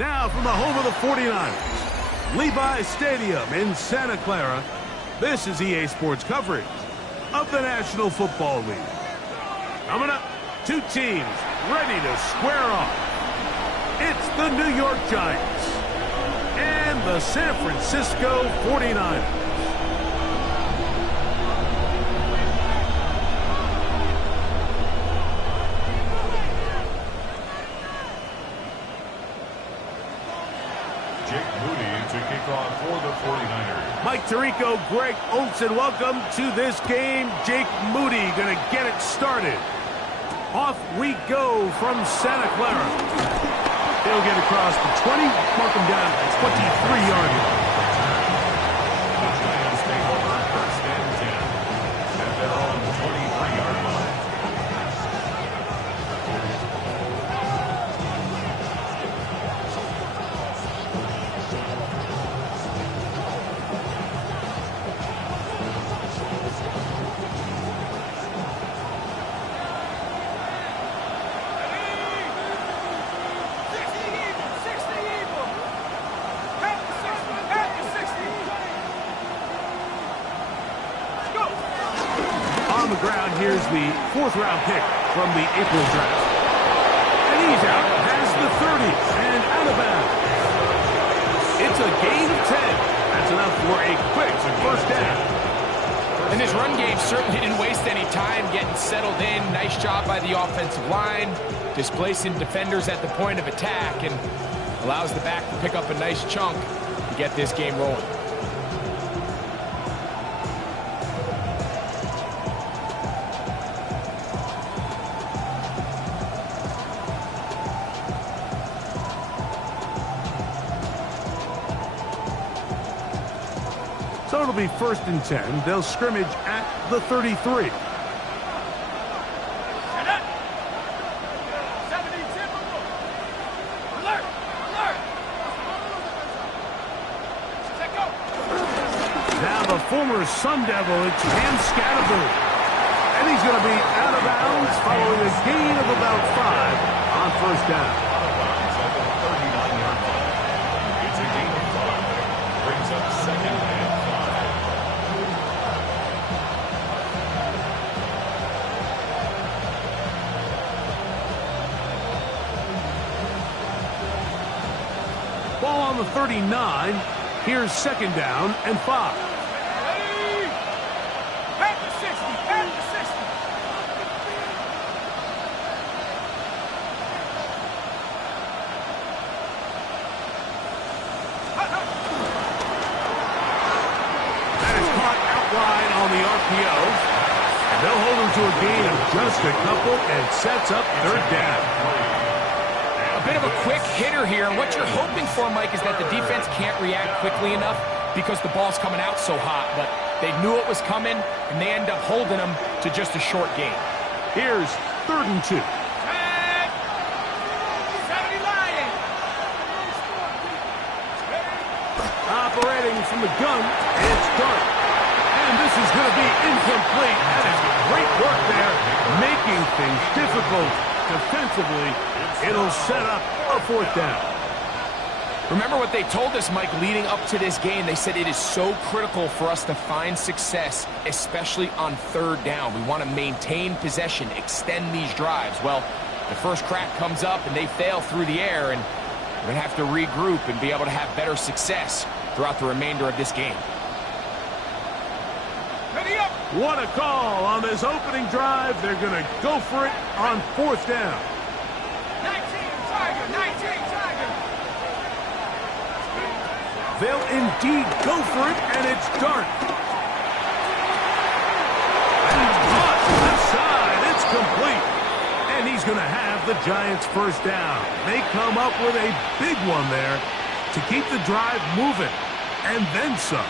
Now from the home of the 49ers, Levi Stadium in Santa Clara, this is EA Sports coverage of the National Football League. Coming up, two teams ready to square off. It's the New York Giants and the San Francisco 49ers. For the 49ers. Mike Tirico, Greg Olsen, welcome to this game. Jake Moody going to get it started. Off we go from Santa Clara. They'll get across the 20, mark them down at 23-yard line. The Giants take over first and 10 at their own 23-yard line. Here's the fourth-round pick from the April draft. And he's out past the 30 and out of bounds. It's a gain of 10. That's enough for a quick first down. And this run game certainly didn't waste any time getting settled in. Nice job by the offensive line, displacing defenders at the point of attack, and allows the back to pick up a nice chunk to get this game rolling. So it'll be first and 10. They'll scrimmage at the 33. Now the former Sun Devil, it's Cam Scattergood. And he's going to be out of bounds following a gain of about 5 on first down. At the 39-yard line. It's a gain of 5. Brings up second and 5. Ball on the 39. Here's second down and 5. And they'll hold him to a gain of just a couple and sets up third down. A bit of a quick hitter here, and what you're hoping for, Mike, is that the defense can't react quickly enough because the ball's coming out so hot. But they knew it was coming, and they end up holding them to just a short gain. Here's third and 2. Operating from the gun, it's Dart. And this is going to be incomplete. That is great work there, making things difficult defensively. It'll set up a fourth down. Remember what they told us, Mike, leading up to this game. They said it is so critical for us to find success, especially on third down. We want to maintain possession, extend these drives. Well, the first crack comes up and they fail through the air, and we're going to have to regroup and be able to have better success throughout the remainder of this game. What a call on this opening drive. They're going to go for it on fourth down. 19 Tiger. They'll indeed go for it, and it's Dart. And he's caught left side. It's complete. And he's going to have the Giants first down. They come up with a big one there to keep the drive moving, and then some.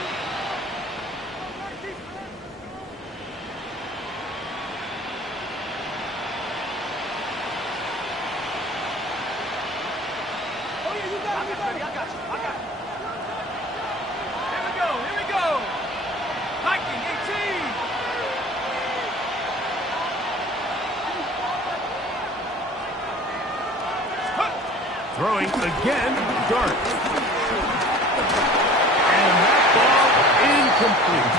Throwing again, start. And that ball incomplete.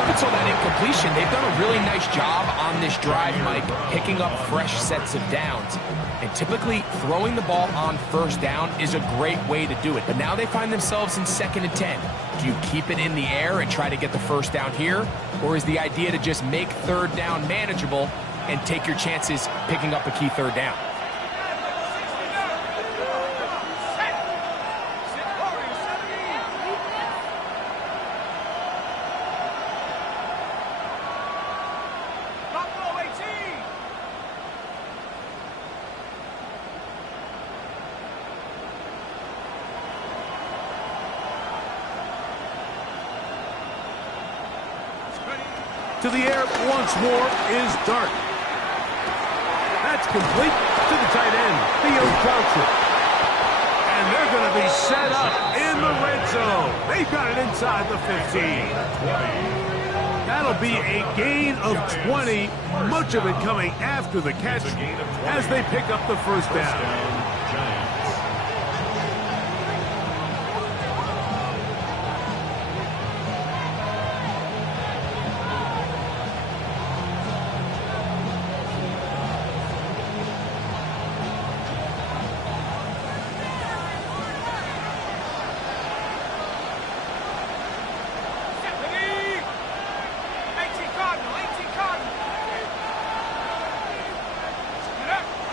Up until that incompletion, they've done a really nice job on this drive, Mike, picking up fresh sets of downs. And typically, throwing the ball on first down is a great way to do it. But now they find themselves in 2nd and 10. Do you keep it in the air and try to get the first down here? Or is the idea to just make 3rd down manageable and take your chances picking up a key 3rd down? To the air once more is Dart. That's complete to the tight end, Theo Johnson. And they're going to be set up in the red zone. They've got it inside the 15. That'll be a gain of 20, much of it coming after the catch as they pick up the first down.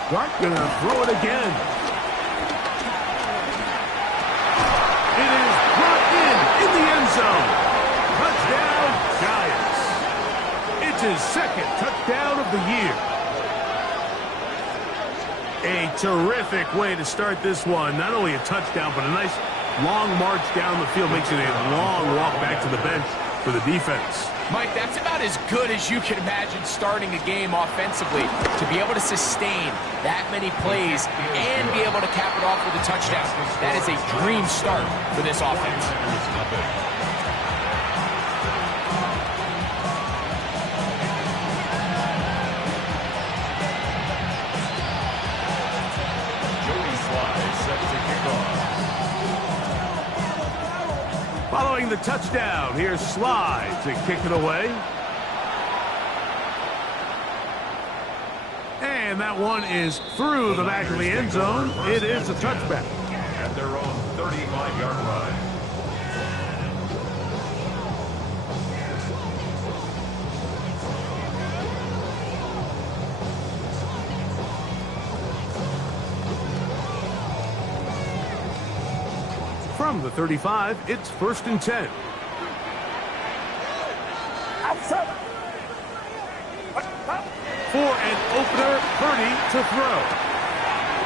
Dart gonna throw it again. It is brought in the end zone. Touchdown, Giants. It's his 2nd touchdown of the year. A terrific way to start this one. Not only a touchdown, but a nice long march down the field. Makes it a long walk back to the bench for the defense. Mike, that's about as good as you can imagine starting a game offensively. To be able to sustain that many plays and be able to cap it off with a touchdown. That is a dream start for this offense. Following the touchdown, here's Sly to kick it away. And that one is through the back of the end zone. It is a touchback. At their own 35-yard line. From the 35, it's 1st and 10. For an opener, Purdy to throw.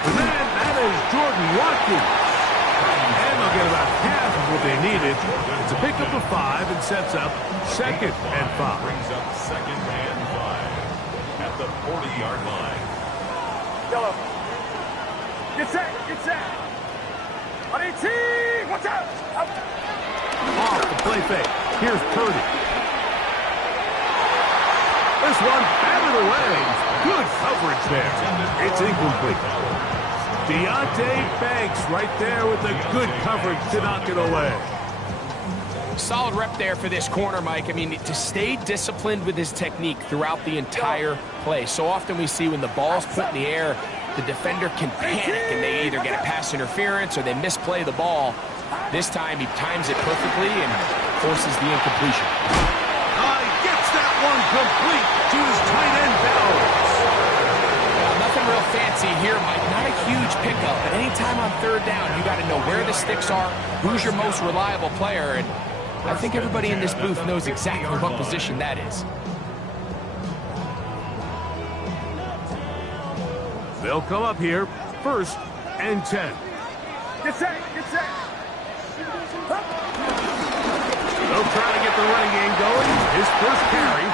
And then that is Jordan Watkins. And they'll get about half of what they needed. It's a pickup of 5 and sets up 2nd and 5. Brings up 2nd and 5 at the 40-yard line. Yellow. Get set. Get set. On 18. Watch out. Up. Off the play fake. Here's Purdy. This one batted away. Good coverage there. It's incomplete. Deontay Banks right there with the good coverage to knock it away. Solid rep there for this corner, Mike. I mean, to stay disciplined with his technique throughout the entire play. So often we see when the ball's put in the air, the defender can panic and they either get a pass interference or they misplay the ball. This time he times it perfectly and forces the incompletion. He gets that one complete to his tight end Bowers. Well, nothing real fancy here, Mike. Not a huge pickup, but anytime on 3rd down, you got to know where the sticks are, who's your most reliable player, and I think everybody in this booth knows exactly what position that is. They'll come up here, 1st and 10. Get set. Get set. They'll try to get the running game going. His first carry.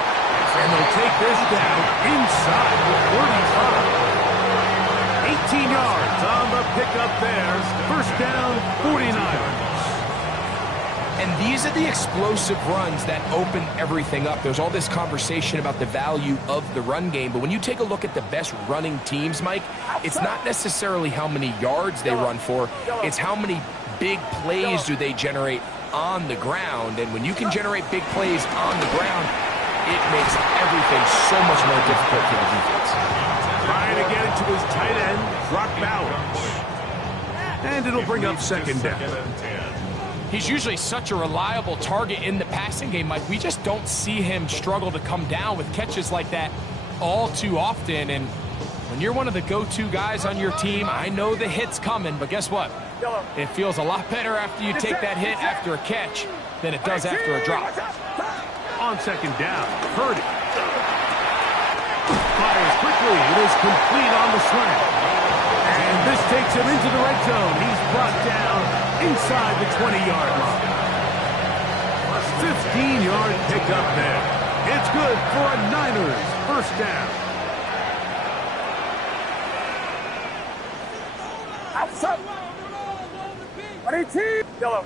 And they'll take this down inside the 45. 18 yards on the pickup there. 1st down, 49ers. And these are the explosive runs that open everything up. There's all this conversation about the value of the run game, but when you take a look at the best running teams, Mike, it's not necessarily how many yards they run for, it's how many big plays do they generate on the ground. And when you can generate big plays on the ground, it makes everything so much more difficult for the defense. Trying to get it to his tight end, drop balance. And it'll bring up second down. He's usually such a reliable target in the passing game, Mike. We just don't see him struggle to come down with catches like that all too often. And when you're one of the go-to guys on your team, I know the hit's coming, but guess what? It feels a lot better after you take that hit after a catch than it does after a drop. On second down, Purdy. Fires quickly. It is complete on the slant. And this takes him into the red zone. He's brought down inside the 20-yard line. 15-yard pickup there. It's good for a Niners first down. Outside. 18. Yellow.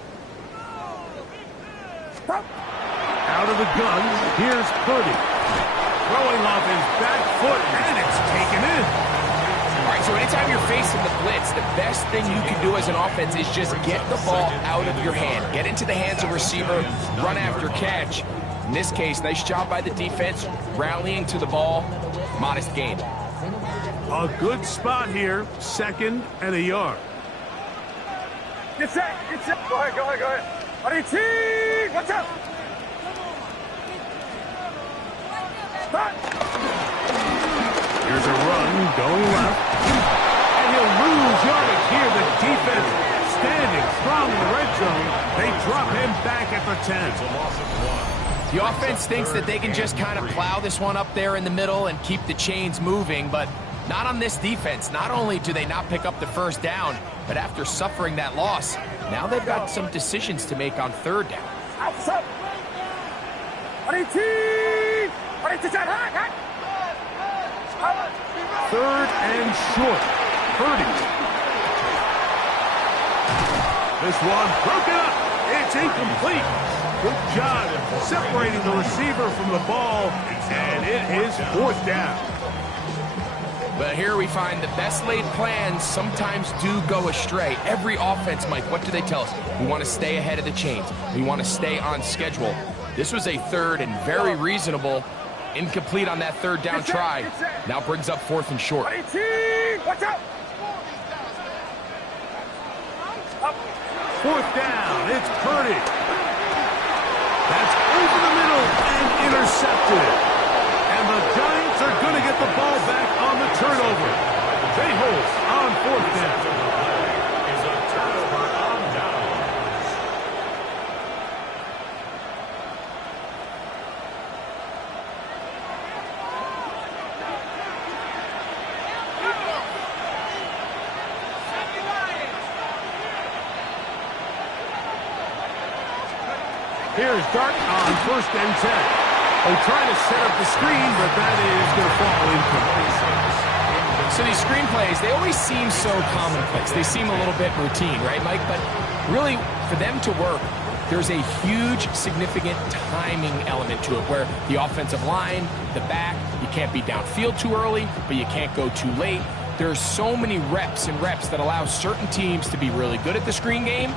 Stop. Out of the gun, here's Purdy. Throwing off his back foot, and it's taken in. All right, so anytime you're facing the blitz, the best thing you can do as an offense is just get the ball out of your hand. Get into the hands of the receiver, run after catch. In this case, nice job by the defense, rallying to the ball. Modest gain. A good spot here, second and a yard. Get set. Get set. Go ahead. Go ahead. Go ahead. 18. Watch out. Stop. Here's a run going left. And he'll lose yardage here. The defense standing strong in the red zone. They drop him back at the 10. It's a loss of 1. The offense thinks that they can just kind of plow this one up there in the middle and keep the chains moving, but not on this defense. Not only do they not pick up the first down, but after suffering that loss, now they've got some decisions to make on third down. Outside. 18. 18. High. Third and short. Purdy. This one broken up. It's incomplete. Good job separating the receiver from the ball, and it is fourth down. But here we find the best laid plans sometimes do go astray. Every offense, Mike, what do they tell us? We want to stay ahead of the chains. We want to stay on schedule. This was a third and very reasonable. Incomplete on that third down try. Now brings up fourth and short. 18. Watch out. Fourth down. It's Purdy. That's over the middle and intercepted. And the Giants are going to get the ball back on the turnover. They hold on fourth down. Is a turnover on down. Here's Dart on first and 10. They're trying to set up the screen, but that is going to fall incomplete. So these screen plays, they always seem so commonplace. They seem a little bit routine, right, Mike? But really, for them to work, there's a huge, significant timing element to it where the offensive line, the back, you can't be downfield too early, but you can't go too late. There's so many reps and reps that allow certain teams to be really good at the screen game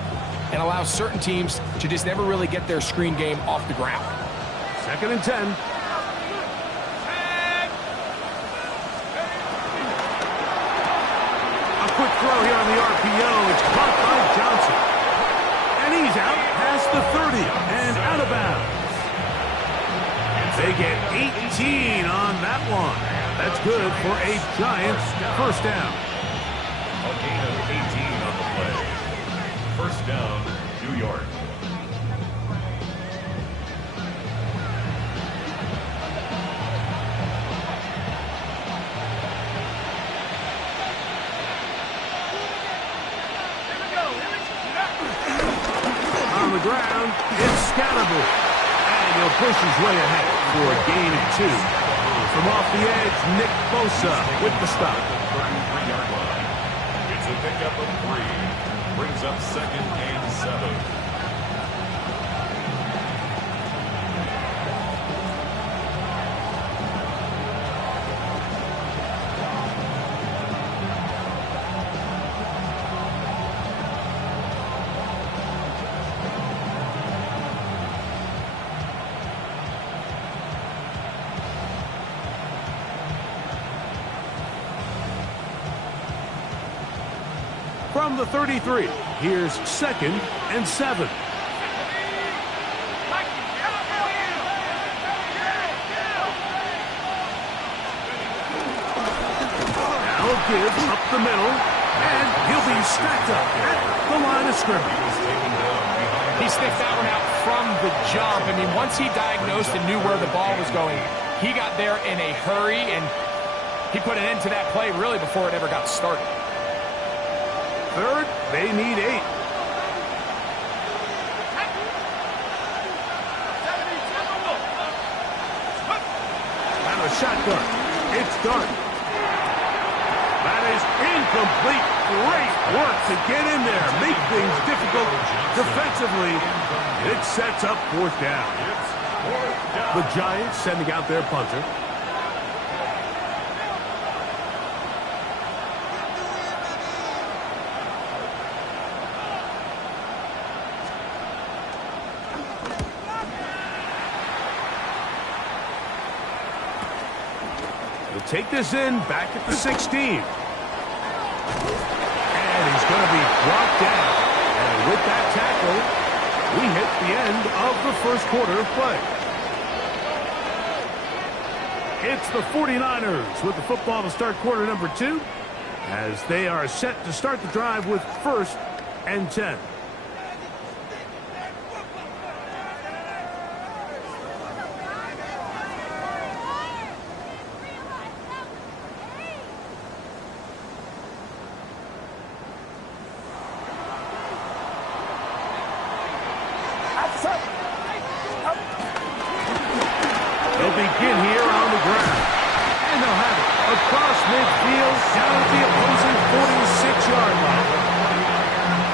and allow certain teams to just never really get their screen game off the ground. Second and 10. A quick throw here on the RPO. It's caught by Johnson. And he's out past the 30 and out of bounds. They get 18 on that one. That's good for a Giants first down. A gain of 18 on the play. First down, New York. On the ground, it's Scatterbury. And he'll push his way ahead for a gain of 2. From off the edge, Nick Bosa with the stop. 33-yard line. It's a pickup of 3. Brings up second and 7. from the 33. Here's 2nd and 7. Now a give up the middle, and he'll be stacked up at the line of scrimmage. He sniffed that one out from the jump. I mean, once he diagnosed and knew where the ball was going, he got there in a hurry, and he put an end to that play really before it ever got started. 3rd, they need 8. And a shotgun. It's Dart. That is incomplete. Great work to get in there. Make things difficult defensively. It sets up 4th down. The Giants sending out their punter. He'll take this in back at the 16. And he's going to be brought down. And with that tackle, we hit the end of the first quarter of play. It's the 49ers with the football to start quarter number 2, as they are set to start the drive with 1st and 10. They'll begin here on the ground. And they'll have it across midfield down at the opposing 46-yard line.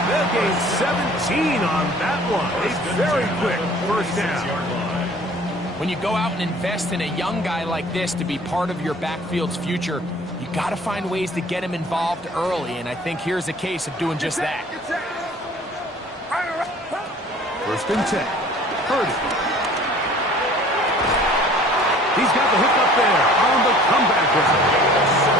They'll gain 17 on that one. A very quick first down. When you go out and invest in a young guy like this to be part of your backfield's future, you got to find ways to get him involved early, and I think here's a case of doing just that. 1st and 10. Purdy. He's got the hook up there on the comeback route.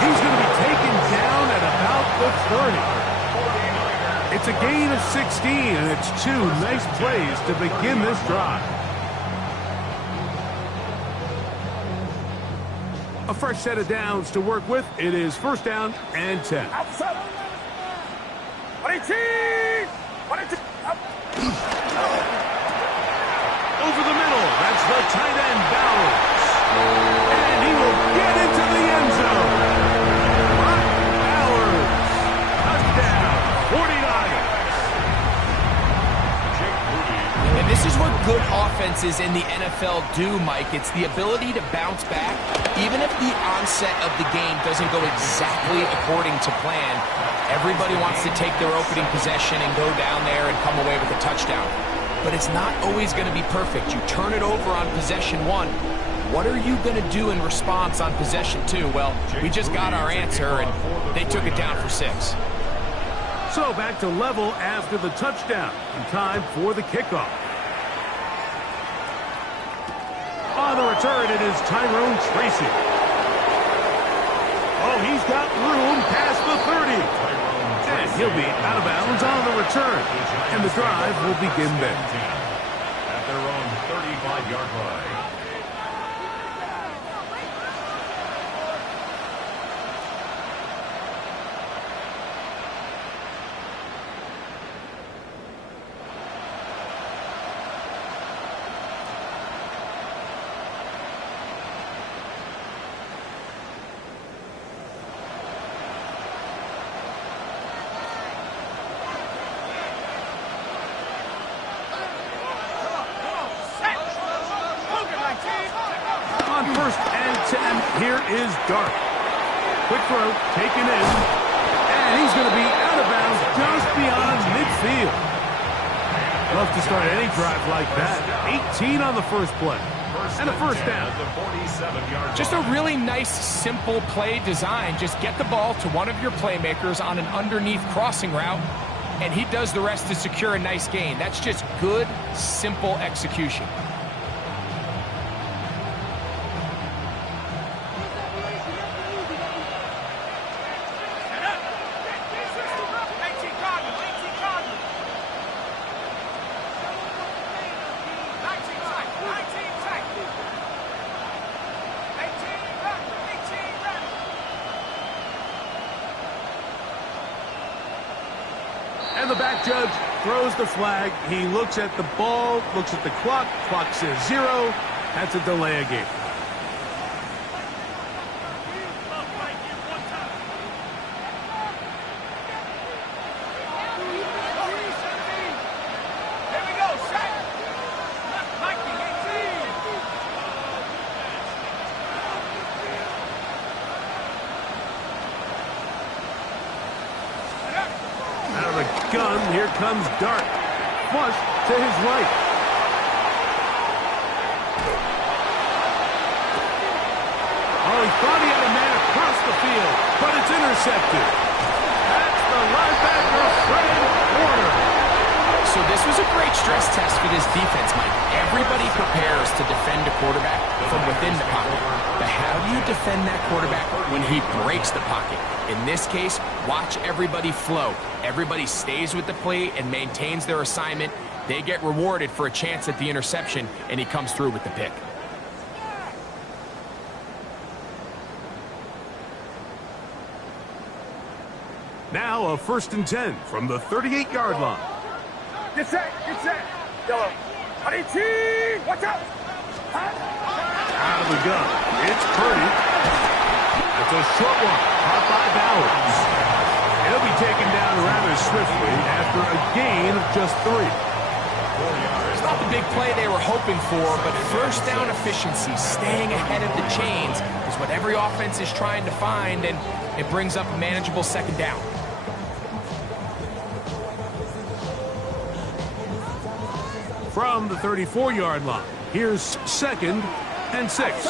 He's going to be taken down at about the 30. It's a gain of 16, and it's 2 nice plays to begin this drive. A fresh set of downs to work with. It is 1st down and 10. Over the middle. That's the tight end, Bowers. And he will get into the end zone. Bowers. Touchdown. 49ers. And this is what good offenses in the NFL do, Mike. It's the ability to bounce back, even if the onset of the game doesn't go exactly according to plan. Everybody wants to take their opening possession and go down there and come away with a touchdown. But it's not always going to be perfect. You turn it over on possession 1. What are you going to do in response on possession 2? Well, we just got our answer, and they took it down for 6. So back to level after the touchdown. And time for the kickoff. On the return, it is Tyrone Tracy. Oh, he's got room past the 30. And he'll be out of bounds on the return. And the drive will begin then. At their own 35-yard line. On 1st and 10, here is Dart. Quick throw, taken in, and he's going to be out of bounds just beyond midfield. Love to start any drive like that. 18 on the first play, and a 1st down. Just a really nice, simple play design. Just get the ball to one of your playmakers on an underneath crossing route, and he does the rest to secure a nice gain. That's just good, simple execution. the back judge throws the flag. He looks at the ball, looks at the clock. Clock says 0. That's a delay of game. Gun, here comes Dart. Flush to his right. Oh, he thought he had a man across the field, but it's intercepted. That's the linebacker, Fred Warner. So this was a great stress test for this defense, Mike. Everybody prepares to defend a quarterback from within the pocket. But how do you defend that quarterback when he breaks the pocket? In this case, watch everybody flow. Everybody stays with the play and maintains their assignment. They get rewarded for a chance at the interception, and he comes through with the pick. Now a 1st and 10 from the 38-yard line. Get set, get set. Yellow. RDT, watch out. Out of the gun. It's Purdy. That's a short one. Caught by Bowers. He'll be taken down rather swiftly after a gain of just 3. It's not the big play they were hoping for, but first down efficiency, staying ahead of the chains, is what every offense is trying to find, and it brings up a manageable 2nd down. From the 34-yard line, here's 2nd and 6.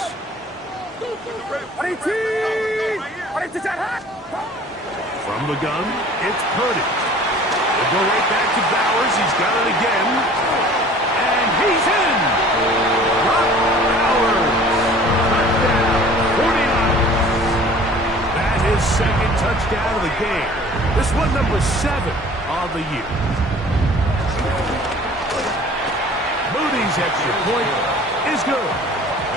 From the gun, it's Purdy. We'll go right back to Bowers. He's got it again. And he's in! Brock Bowers. Touchdown, 49. That is 2nd touchdown of the game. This one number 7 on the year. Moody's extra point is good.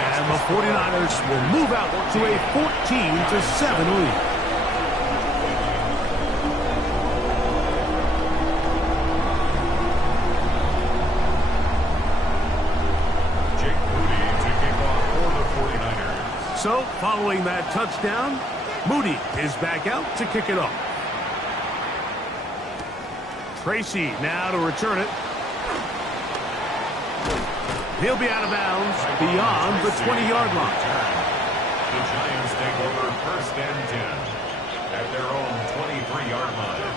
And the 49ers will move out to a 14-7 lead. So, following that touchdown, Moody is back out to kick it off. Tracy now to return it. He'll be out of bounds beyond the 20-yard line. The Giants take over 1st and 10 at their own 23-yard line.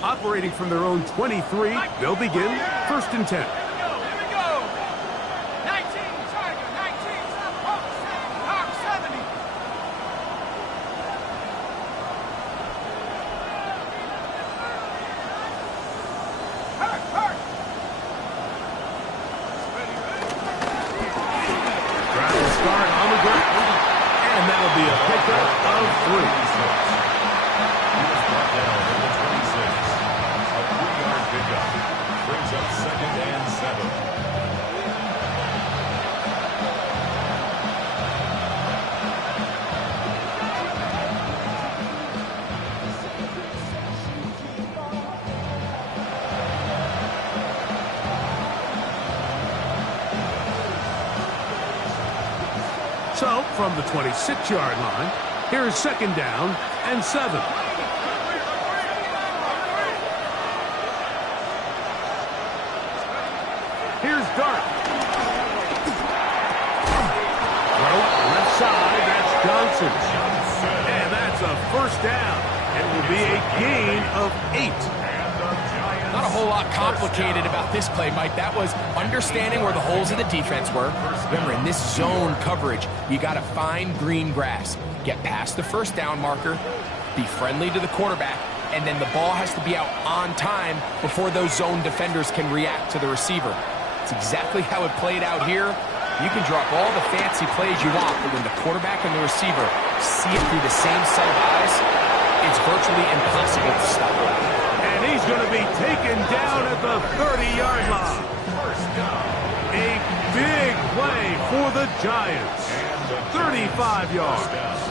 Operating from their own 23, they'll begin 1st and 10. Drive start on the ground, and that'll be a pickup of 3. Brings up 2nd and 7. So, from the 26-yard line, here's 2nd down and 7. Here's Dart. Left side, that's Johnson. And that's a 1st down. It will be a gain of 8. Not a whole lot complicated about this play, Mike. That was understanding where the holes of the defense were. Remember, in this zone coverage, you got to find green grass. Get past the 1st down marker, be friendly to the quarterback, and then the ball has to be out on time before those zone defenders can react to the receiver. That's exactly how it played out here. You can drop all the fancy plays you want, but when the quarterback and the receiver see it through the same set of eyes, it's virtually impossible to stop. And he's going to be taken down at the 30-yard line. A big play for the Giants. 35 yards.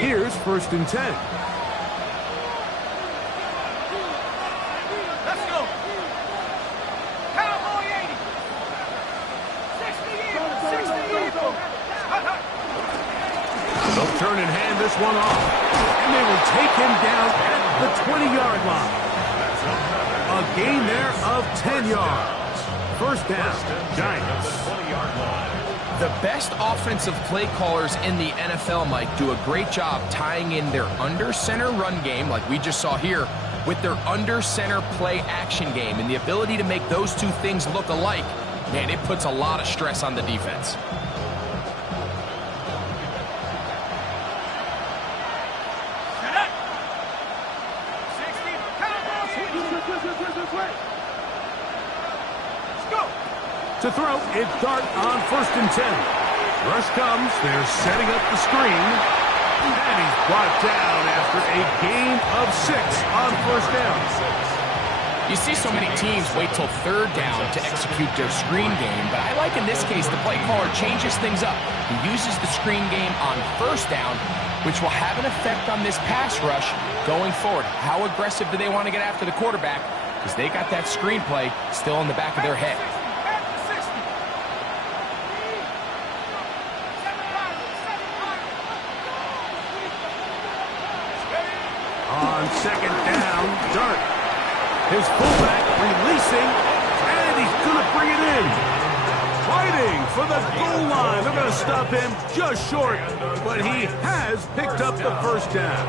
Here's 1st and 10. Let's go. Cowboy 80. 60 evil. 60 evil. They'll turn and hand this one off. And they will take him down at the 20-yard line. A gain there of 10 yards. 1st down, Giants. The best offensive play callers in the NFL, Mike, do a great job tying in their under-center run game, like we just saw here, with their under-center play action game. And the ability to make those two things look alike, man, it puts a lot of stress on the defense. To throw, it's Dart on 1st and 10. Rush comes, they're setting up the screen. And he's brought down after a gain of 6 on 1st down. You see so many teams wait till 3rd down to execute their screen game, but I like in this case the play caller changes things up. He uses the screen game on 1st down, which will have an effect on this pass rush going forward. How aggressive do they want to get after the quarterback? Because they got that screen play still in the back of their head. On 2nd down, Dart. His fullback releasing, and he's going to bring it in. Fighting for the goal line. They're going to stop him just short, but he has picked up the 1st down.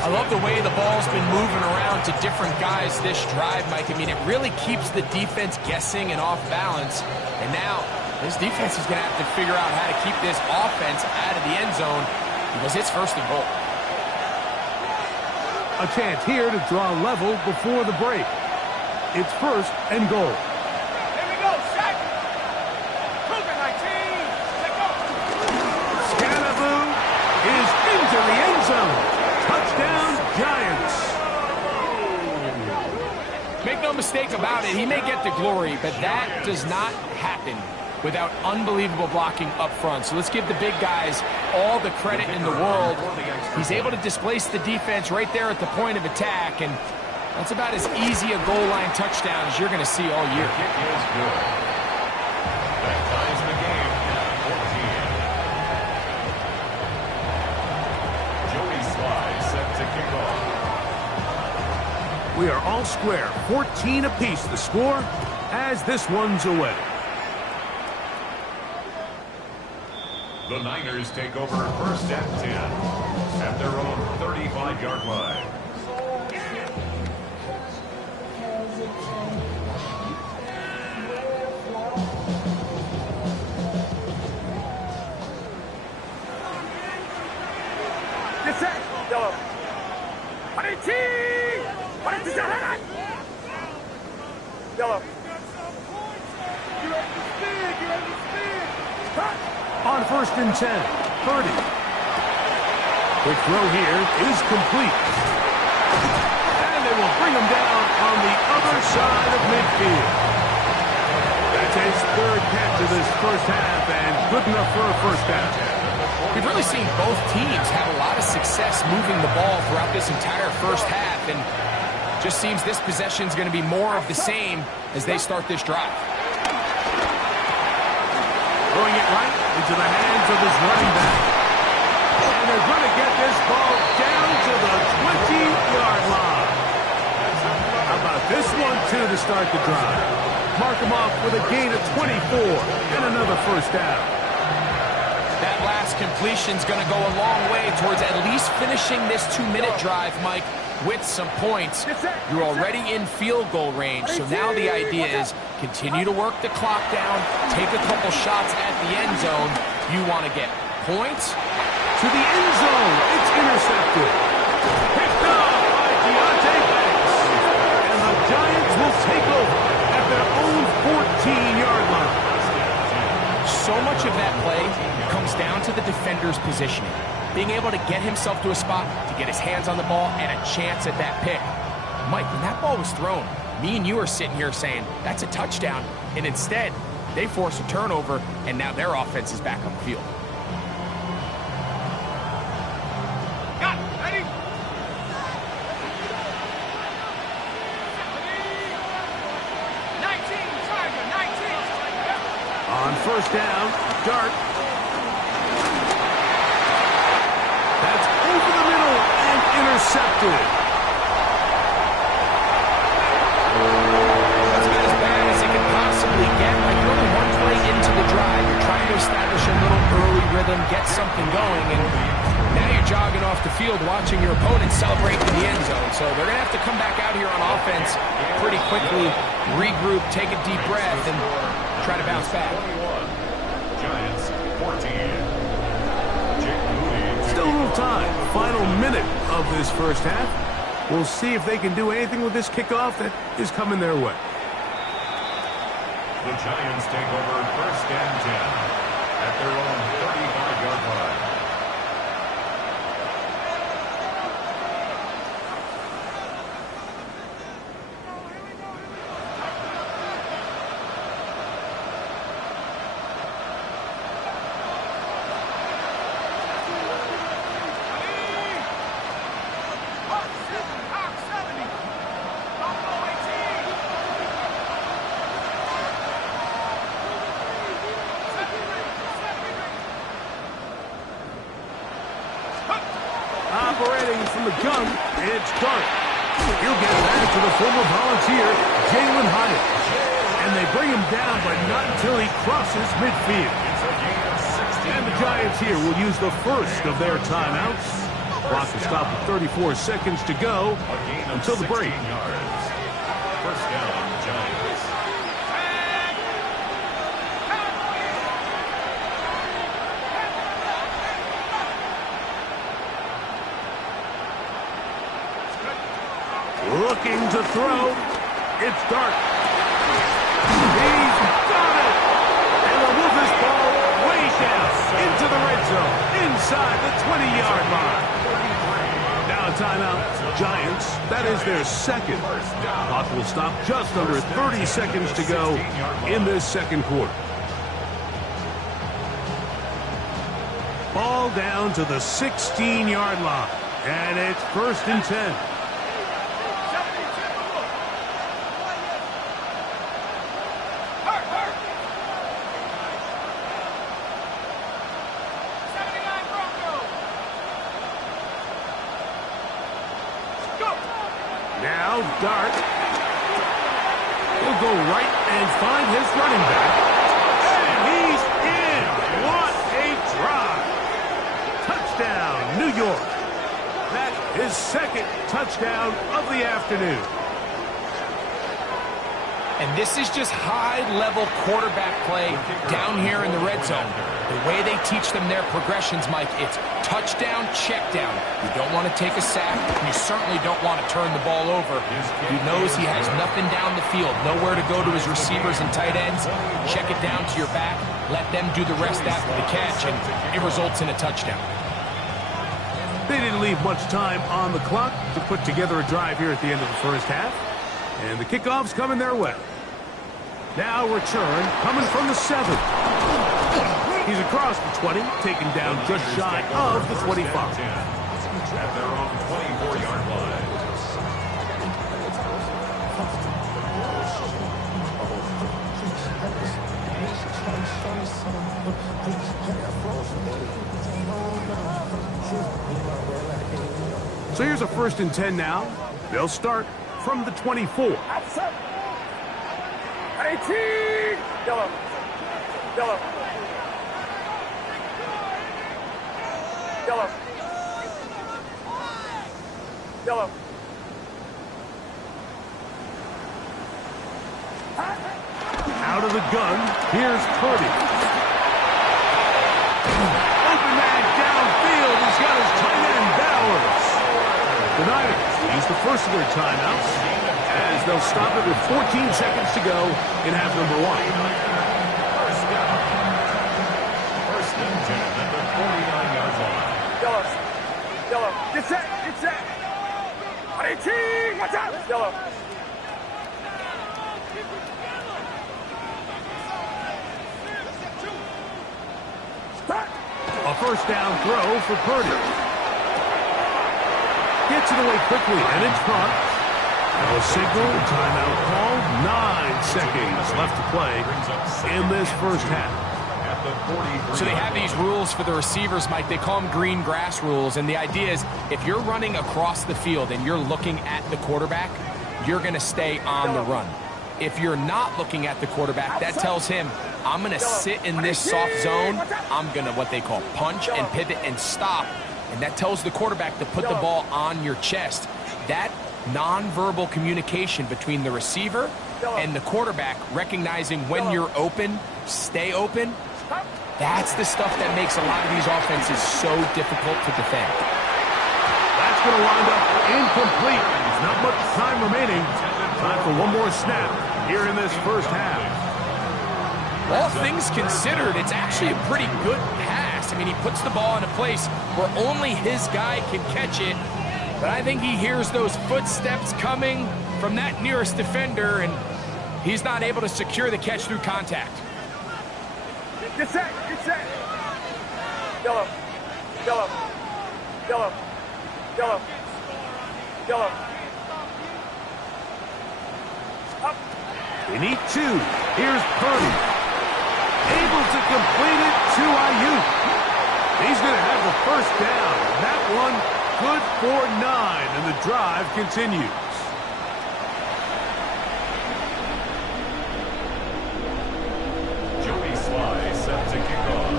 I love the way the ball's been moving around to different guys this drive, Mike. I mean, it really keeps the defense guessing and off balance. And now this defense is going to have to figure out how to keep this offense out of the end zone because it's 1st and goal. A chance here to draw level before the break. It's 1st and goal. Here we go, Shaq. Cougar 19. Let go. Scannaboo is into the end zone. Touchdown, Giants. Make no mistake about it, he may get the glory, but that does not happen without unbelievable blocking up front. So let's give the big guys all the credit in the world. He's able to displace the defense right there at the point of attack, and that's about as easy a goal line touchdown as you're going to see all year. Kick is good. That ties the game at 14. Joey Sly set to kick off. We are all square, 14 apiece the score as this one's away. The Niners take over 1st and 10 at their own 35-yard line. Yellow. On 1st and 10, Purdy. Quick throw here is complete. And they will bring him down on the other side of midfield. That's his 3rd catch of this 1st half and good enough for a 1st down. We've really seen both teams have a lot of success moving the ball throughout this entire 1st half, and just seems this possession's going to be more of the same as they start this drive. Throwing it right into the hands of his running back. And they're going to get this ball down to the 20-yard line. How about this one, too, to start the drive? Mark him off with a gain of 24 and another 1st down. That last This completion's going to go a long way towards at least finishing this 2-minute drive, Mike, with some points. You're already in field goal range, so now the idea is continue to work the clock down, take a couple shots at the end zone. You want to get points. To the end zone. It's intercepted. Picked off by Deontay Banks. And the Giants will take over at their own 14-yard line. So much of that play comes down to the defender's positioning. Being able to get himself to a spot, to get his hands on the ball, and a chance at that pick. Mike, when that ball was thrown, me and you are sitting here saying, that's a touchdown. And instead, they force a turnover, and now their offense is back on the field. Got it. Ready? On first down, Dart. That's over the middle and intercepted. That's about as bad as it can possibly get. Like, you're only one play into the drive. You're trying to establish a little early rhythm, get something going, and now you're jogging off the field watching your opponent celebrate in the end zone. So they're going to have to come back out here on offense pretty quickly, regroup, take a deep breath, and try to bounce back. Giants 14. Still a little time. Final minute of this first half. We'll see if they can do anything with this kickoff that is coming their way. The Giants take over first and 10 at their own 35-yard line. Operating from the gun, it's Dart. He'll get back to the former Volunteer, Jalen Hyatt. And they bring him down, but not until he crosses midfield. And the Giants here will use the first of their timeouts. Clock will stop with 34 seconds to go until the break. First down, Giants. Looking to throw. It's Dart. He's got it. And they'll move this ball way down into the red zone, inside the 20-yard line. Now a timeout. Giants, that is their second. Clock will stop just under 30 seconds to go in this second quarter. Ball down to the 16-yard line. And it's first and 10. Now Dart will go right and find his running back. And he's in. What a drive. Touchdown, New York. That's his second touchdown of the afternoon. And this is just high-level quarterback play down here in the red zone. The way they teach them their progressions, Mike, it's touchdown, check down. You don't want to take a sack. You certainly don't want to turn the ball over. He knows he has nothing down the field, nowhere to go to his receivers and tight ends. Check it down to your back. Let them do the rest after the catch, and it results in a touchdown. They didn't leave much time on the clock to put together a drive here at the end of the first half. And the kickoff's coming their way. Now return coming from the 7. He's across the 20, taken down just shy of the 25. At their own 24-yard line. So here's a first and 10 now. They'll start from the 24. 18! Yellow. Yellow. Yellow. Yellow. Out of the gun, here's Purdy. Open man downfield, he's got his tight end Bowers. The Niners use the first of their timeouts as they'll stop it with 14 seconds to go in half number 1. First down. First and 10 at the 49-yard line. Yellow. Yellow. Get set. Get set. 18. Watch out. Yellow. A first down throw for Purdy. Gets it away quickly and in front. No signal, timeout called. 9 seconds left to play in this first half. So they have these rules for the receivers, Mike. They call them green grass rules. And the idea is if you're running across the field and you're looking at the quarterback, you're going to stay on the run. If you're not looking at the quarterback, that tells him, I'm going to sit in this soft zone. I'm going to what they call punch and pivot and stop. And that tells the quarterback to put the ball on your chest. That nonverbal communication between the receiver and the quarterback, recognizing when you're open, stay open, that's the stuff that makes a lot of these offenses so difficult to defend. That's going to wind up incomplete. There's not much time remaining. Time for one more snap here in this first half. All things considered, it's actually a pretty good pass. I mean, he puts the ball in a place where only his guy can catch it. But I think he hears those footsteps coming from that nearest defender, and he's not able to secure the catch through contact. Get set. Get set. Yellow. Yellow. Yellow. Yellow. Yellow. Up. They need 2. Here's Purdy. Able to complete it to Ayuk. He's going to have the first down. That one good for 9, and the drive continues. Joey Sly set to kick off.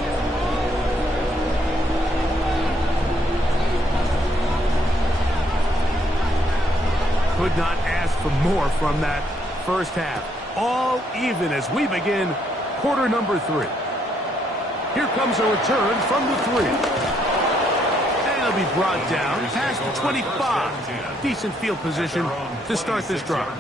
Could not ask for more from that first half. All even as we begin quarter number 3. Here comes a return from the 3. And he'll be brought down past the 25. Decent field position to start this drive.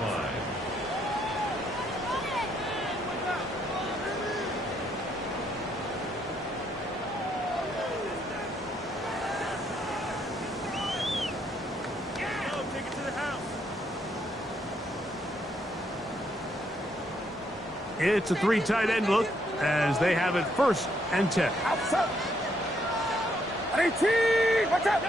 It's a 3 tight end look as they have it first and 10. Outside. 18. Watch out. The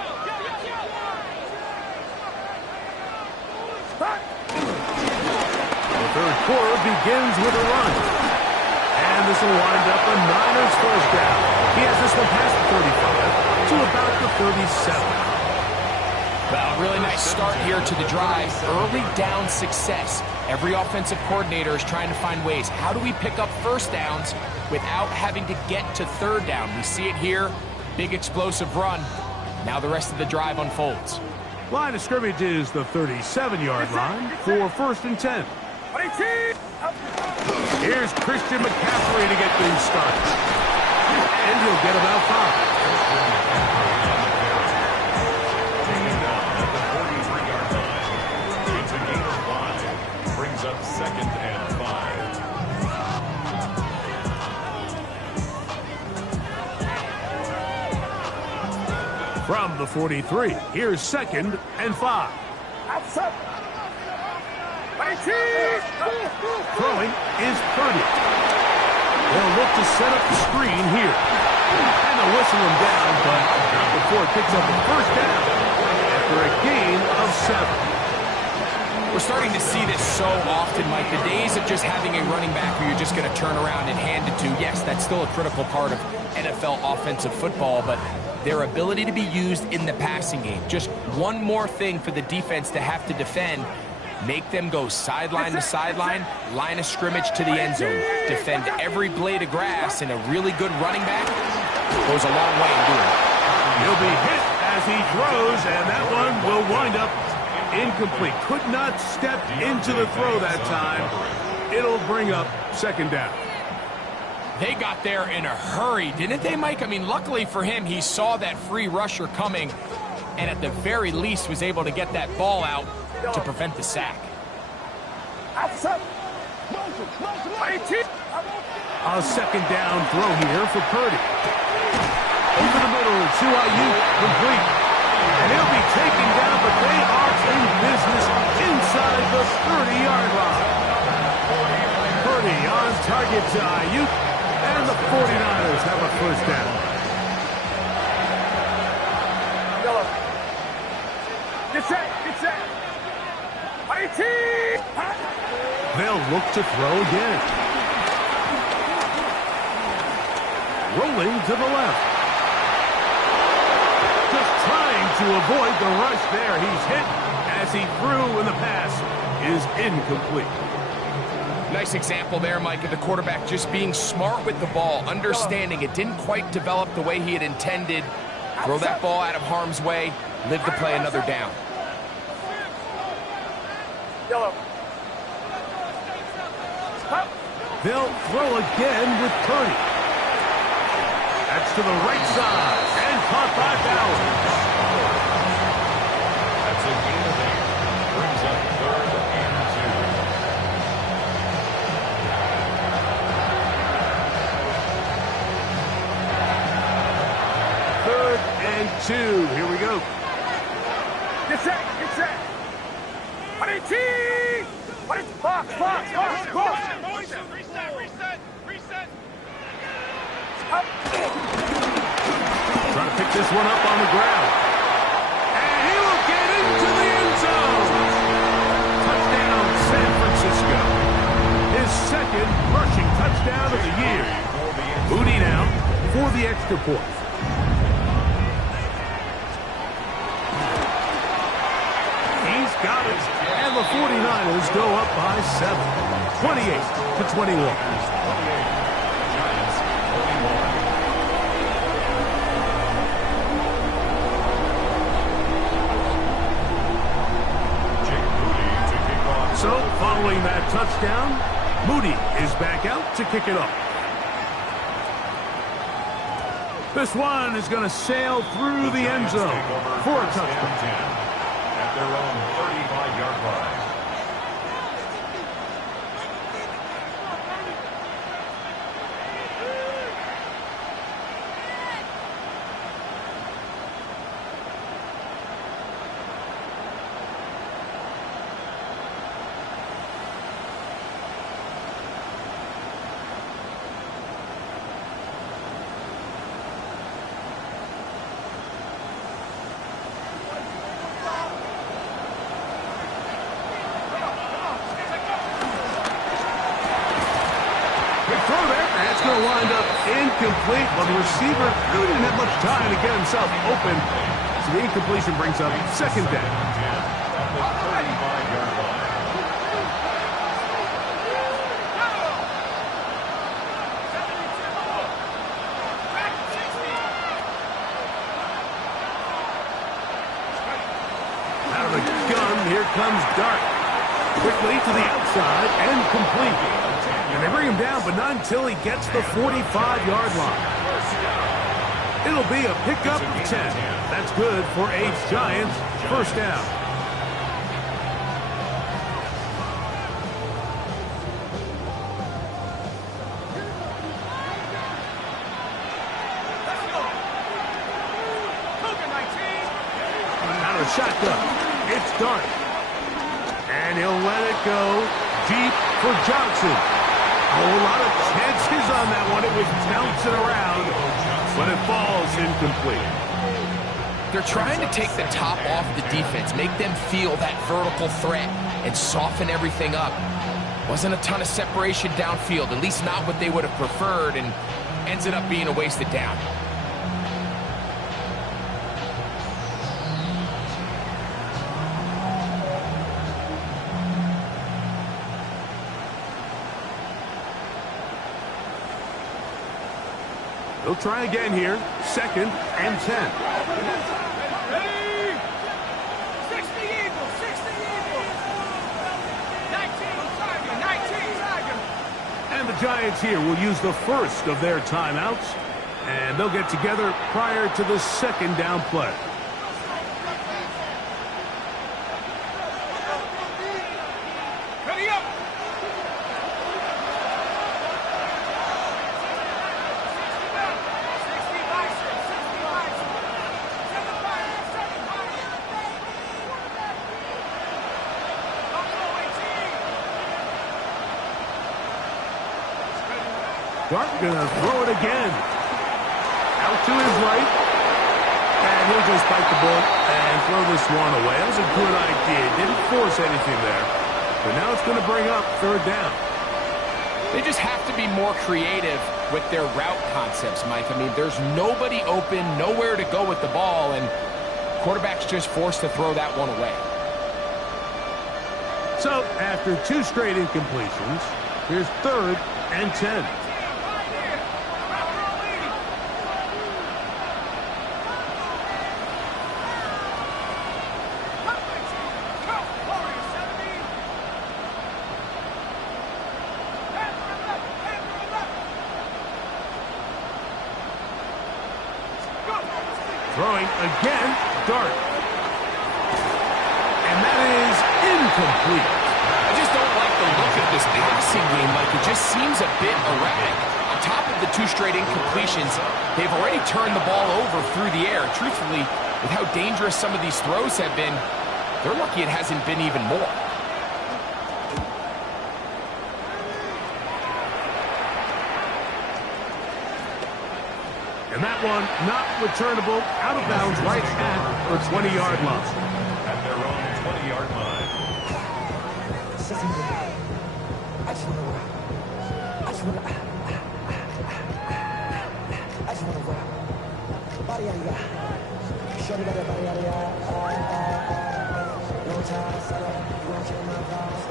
third quarter begins with a run. And this will wind up a Niners first down. He has this one past the 35 to about the 37. Well, really nice start here to the drive. Early down success. Every offensive coordinator is trying to find ways. How do we pick up first downs without having to get to third down? We see it here. Big explosive run. Now the rest of the drive unfolds. Line of scrimmage is the 37-yard line for first and 10. 18. Here's Christian McCaffrey to get things started. And he'll get about 5. Taking down at the 43-yard line. It's a gain of 5. Brings up second and 5. From the 43, here's second and 5. Outside. 18. Throwing is Purdy. They'll look to set up the screen here. And they'll whistle him down, but not before it picks up the first down after a gain of 7. We're starting to see this so often, Mike. The days of just having a running back who you're just going to turn around and hand it to, yes, that's still a critical part of NFL offensive football, but their ability to be used in the passing game. Just one more thing for the defense to have to defend. Make them go sideline to sideline, line of scrimmage to the end zone. Defend every blade of grass, and a really good running back goes a long way in doing it. He'll be hit as he throws, and that one will wind up incomplete. Could not step into the throw that time. It'll bring up second down. They got there in a hurry, didn't they, Mike? I mean, luckily for him, he saw that free rusher coming and at the very least was able to get that ball out to prevent the sack. A second down throw here for Purdy. Over the middle to Ayuk, complete. And he'll be taken down, but they are in business inside the 30-yard line. Purdy on target to Ayuk, and the 49ers have a first down. Get set, get set. They'll look to throw again. Rolling to the left. Just trying to avoid the rush there. He's hit as he threw, and the pass is incomplete. Nice example there, Mike, of the quarterback just being smart with the ball, understanding it didn't quite develop the way he had intended. Throw that ball out of harm's way, live to play another down. They'll throw again with Purdy. That's to the right side, and caught by Bauer. That's a gain of 8. Brings up 3rd and 2. 3rd and 2. Here we go. Get set, get set. Box. Reset. Trying to pick this one up on the ground. And he will get into the end zone. Touchdown, San Francisco. His second rushing touchdown of the year. Moody now for the extra point. He's got it. And the 49ers go up by 7. 28-21. Giants 41. So, following that touchdown, Moody is back out to kick it off. This one is going to sail through the end zone for a touchdown. At their own 35-yard line. Going to wind up incomplete. Well, the receiver really didn't have much time to get himself open. So the incompletion brings up second down. At the 35-yard line. Out of the gun, here comes Dart. Quickly to the outside and complete. And they bring him down, but not until he gets the 45-yard line. It'll be a pickup of 10. That's good for a Giants first down. Out of the shotgun, it's Dart. And he'll let it go deep for Johnson. A whole lot of chances on that one. It was bouncing around, but it falls incomplete. They're trying to take the top off the defense, make them feel that vertical threat, and soften everything up. Wasn't a ton of separation downfield, at least not what they would have preferred, and ends up being a wasted down. He'll try again here. 2nd and 10. Ready? 60 Eagles, 60 Eagles. 19 Tiger, 19 Tiger. And the Giants here will use the first of their timeouts. And they'll get together prior to the 2nd down play. Ready up. Dart gonna throw it again. Out to his right. And he'll just bite the bullet and throw this one away. That was a good idea. Didn't force anything there. But now it's going to bring up 3rd down. They just have to be more creative with their route concepts, Mike. I mean, there's nobody open, nowhere to go with the ball, and quarterback's just forced to throw that one away. So, after 2 straight incompletions, here's 3rd and 10. Throwing again, Dart. And that is incomplete. I just don't like the look of this passing game, Mike. It just seems a bit erratic. On top of the 2 straight incompletions, they've already turned the ball over through the air. Truthfully, with how dangerous some of these throws have been, they're lucky it hasn't been even more. And that one not returnable, out of bounds right at the 20-yard line. At their own 20-yard line.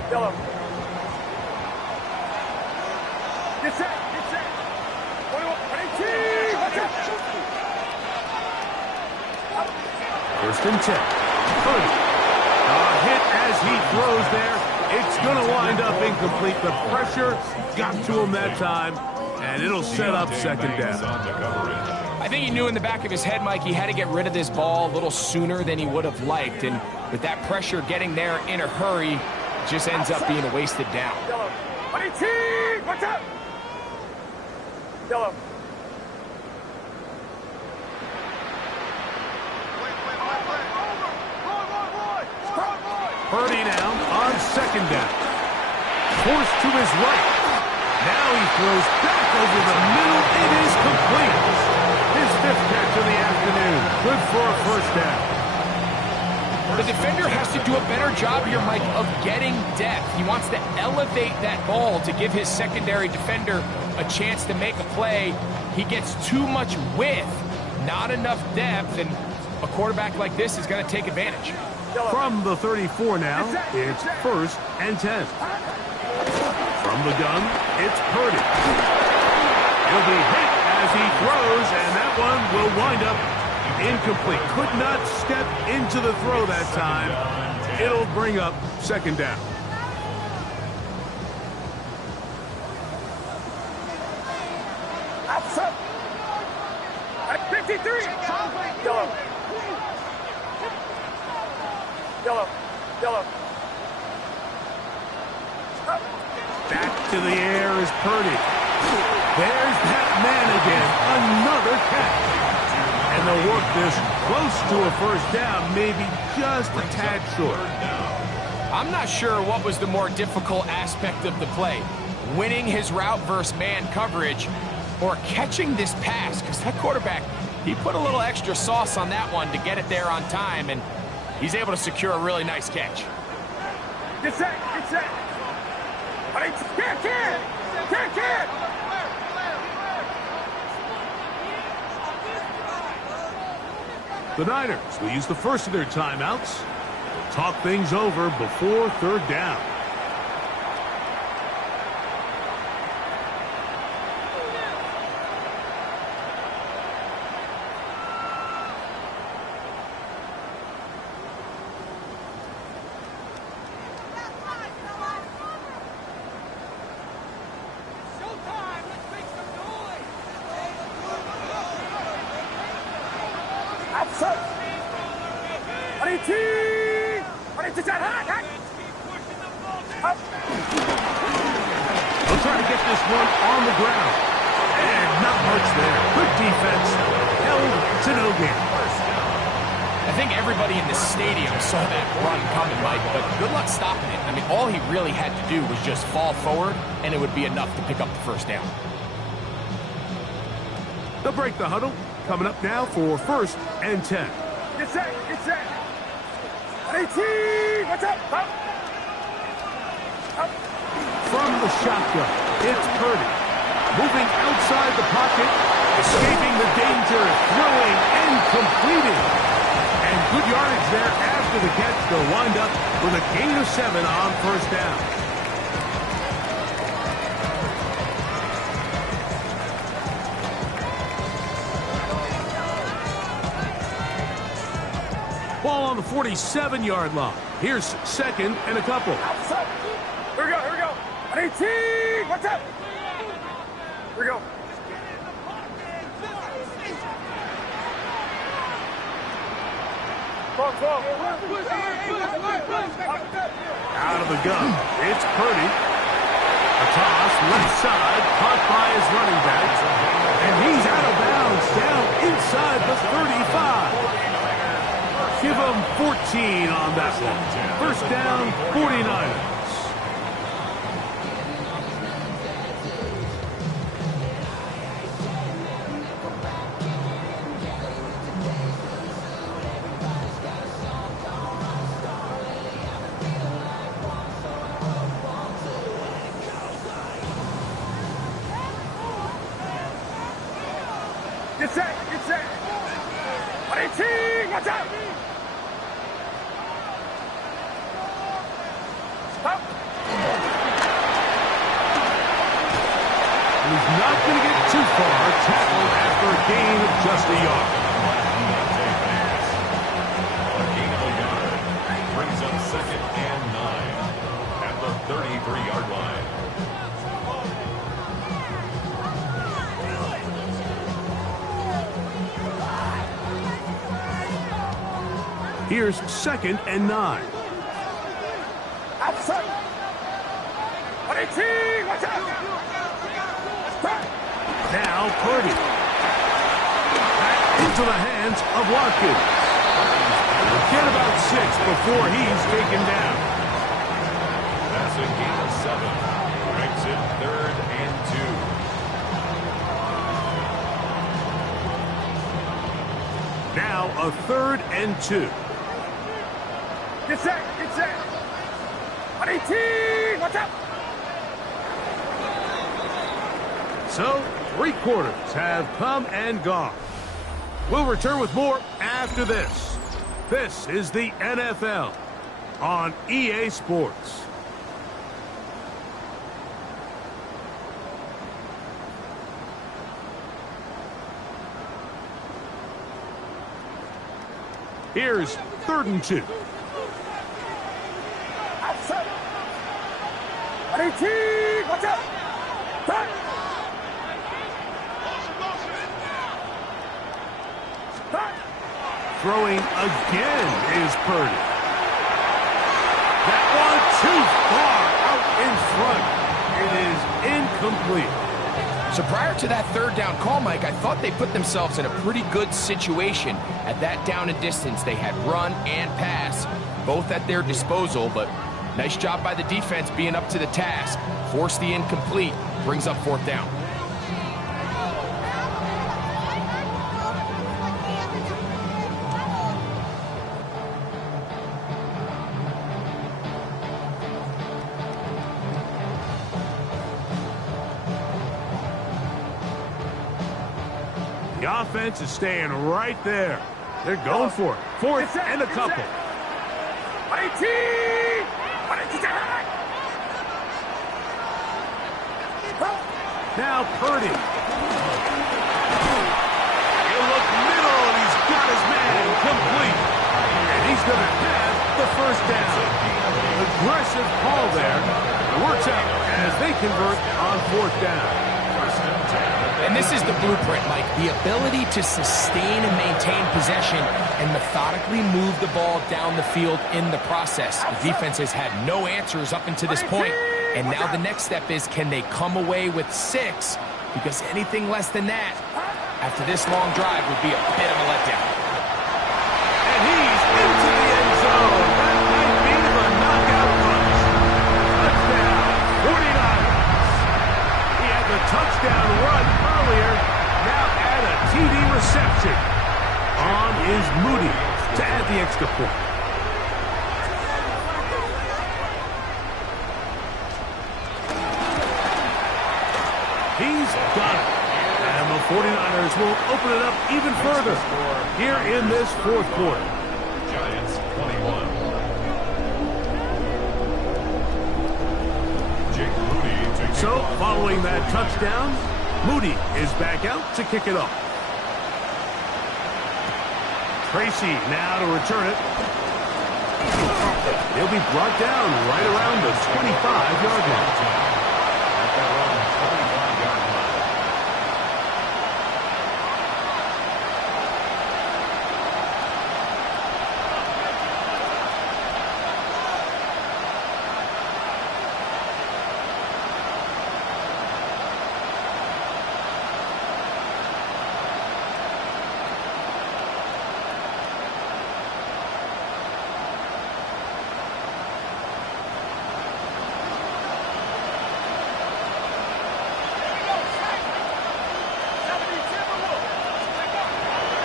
Yellow. Get set, get set. 21, 18, watch out. 1st and 10. Purdy. A hit as he throws there. It's going to wind up incomplete. The pressure got to him that time, and it'll set up 2nd down. I think he knew in the back of his head, Mike, he had to get rid of this ball a little sooner than he would have liked. And with that pressure getting there in a hurry, it just ends up being a wasted down. Yellow. 18, watch out. Yellow. Purdy now on 2nd down. Forced to his right. Now he throws back over the middle. It is complete. His 5th catch of the afternoon. Good for a 1st down. The defender has to do a better job here, Mike, of getting depth. He wants to elevate that ball to give his secondary defender a chance to make a play. He gets too much width, not enough depth, and a quarterback like this is going to take advantage. From the 34 now, it's 1st and 10. From the gun, it's Purdy. He'll be hit as he throws, and that one will wind up incomplete. Could not step into the throw that time. It'll bring up 2nd down. Outside. 53. Yellow. Yellow. Yellow. Back to the air is Purdy. There's that man again. Another catch. And they'll work this close to a 1st down, maybe just a tad short. I'm not sure what was the more difficult aspect of the play. Winning his route versus man coverage or catching this pass, because that quarterback, he put a little extra sauce on that one to get it there on time, and he's able to secure a really nice catch. Get set, get set. Can't. The Niners will use the first of their timeouts. They'll talk things over before 3rd down. this one on the ground. And not much there. Good defense. Held to no gain. I think everybody in the stadium saw that run coming, Mike, but good luck stopping it. I mean, all he really had to do was just fall forward, and it would be enough to pick up the first down. They'll break the huddle. Coming up now for 1st and 10. Get set, get set. 18, watch out. Up. Up. From the shotgun, it's Purdy. Moving outside the pocket, escaping the danger, throwing and completing. And good yardage there after the catch. They'll wind up with a gain of 7 on 1st down. Ball on the 47-yard line. Here's 2nd and a couple. Outside. Here we go, here we go. 18, watch out. Here we go. Out of the gun, it's Purdy. A toss, left side, caught by his running back. And he's out of bounds, down inside the 35. Give him 14 on that one. 1st down, 49ers. Get set, get set. 18, watch out. Up. He's not going to get too far. Tackled after a gain of just a yard. A gain of a yard brings up 2nd and 9 at the 33-yard line. Here's 2nd and 9. Outside. 18, watch out. Now Purdy. Back into the hands of Watkins. Get about 6 before he's taken down. That's a gain of 7. Makes it 3rd and 2. Now a 3rd and 2. Get set, get set. 18, watch out. So, 3 quarters have come and gone. We'll return with more after this. This is the NFL on EA Sports. Here's 3rd and 2. Outside. 18, watch out. Back. Back. Throwing again is Purdy. That one too far out in front. It is incomplete. So prior to that 3rd down call, Mike, I thought they put themselves in a pretty good situation. At that down and distance, they had run and pass, both at their disposal, but nice job by the defense being up to the task. Forced the incomplete, brings up 4th down. The offense is staying right there. They're going for it. 4th and a couple. 18! Now Purdy. He'll look middle, and he's got his man complete. And he's going to have the 1st down. Aggressive call there. It works out as they convert on 4th down. And this is the blueprint, Mike. The ability to sustain and maintain possession and methodically move the ball down the field in the process. The defense has had no answers up until this point. And now the next step is, can they come away with 6? Because anything less than that, after this long drive, would be a bit of a letdown. And he's into the end zone. That might be the knockout punch. Touchdown, 49ers. He had the touchdown run earlier. Now add a TD reception. On is Moody to add the extra point. He's got it. And the 49ers will open it up even further here in this fourth quarter. Giants 21. Jake Moody takes So, following that touchdown, Moody is back out to kick it off. Tracy now to return it. He'll be brought down right around the 25-yard line.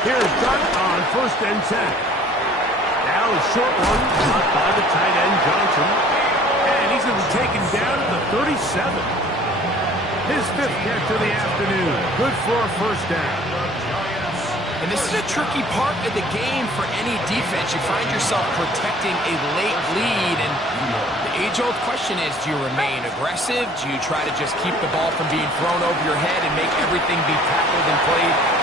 Here's Dunn on 1st and 10. Now a short one caught by the tight end Johnson. And he's going to be taken down at the 37. His 5th catch of the afternoon. Good for a first down. And this is a tricky part of the game for any defense. You find yourself protecting a late lead, and the age-old question is, do you remain aggressive? Do you try to just keep the ball from being thrown over your head and make everything be tackled and played?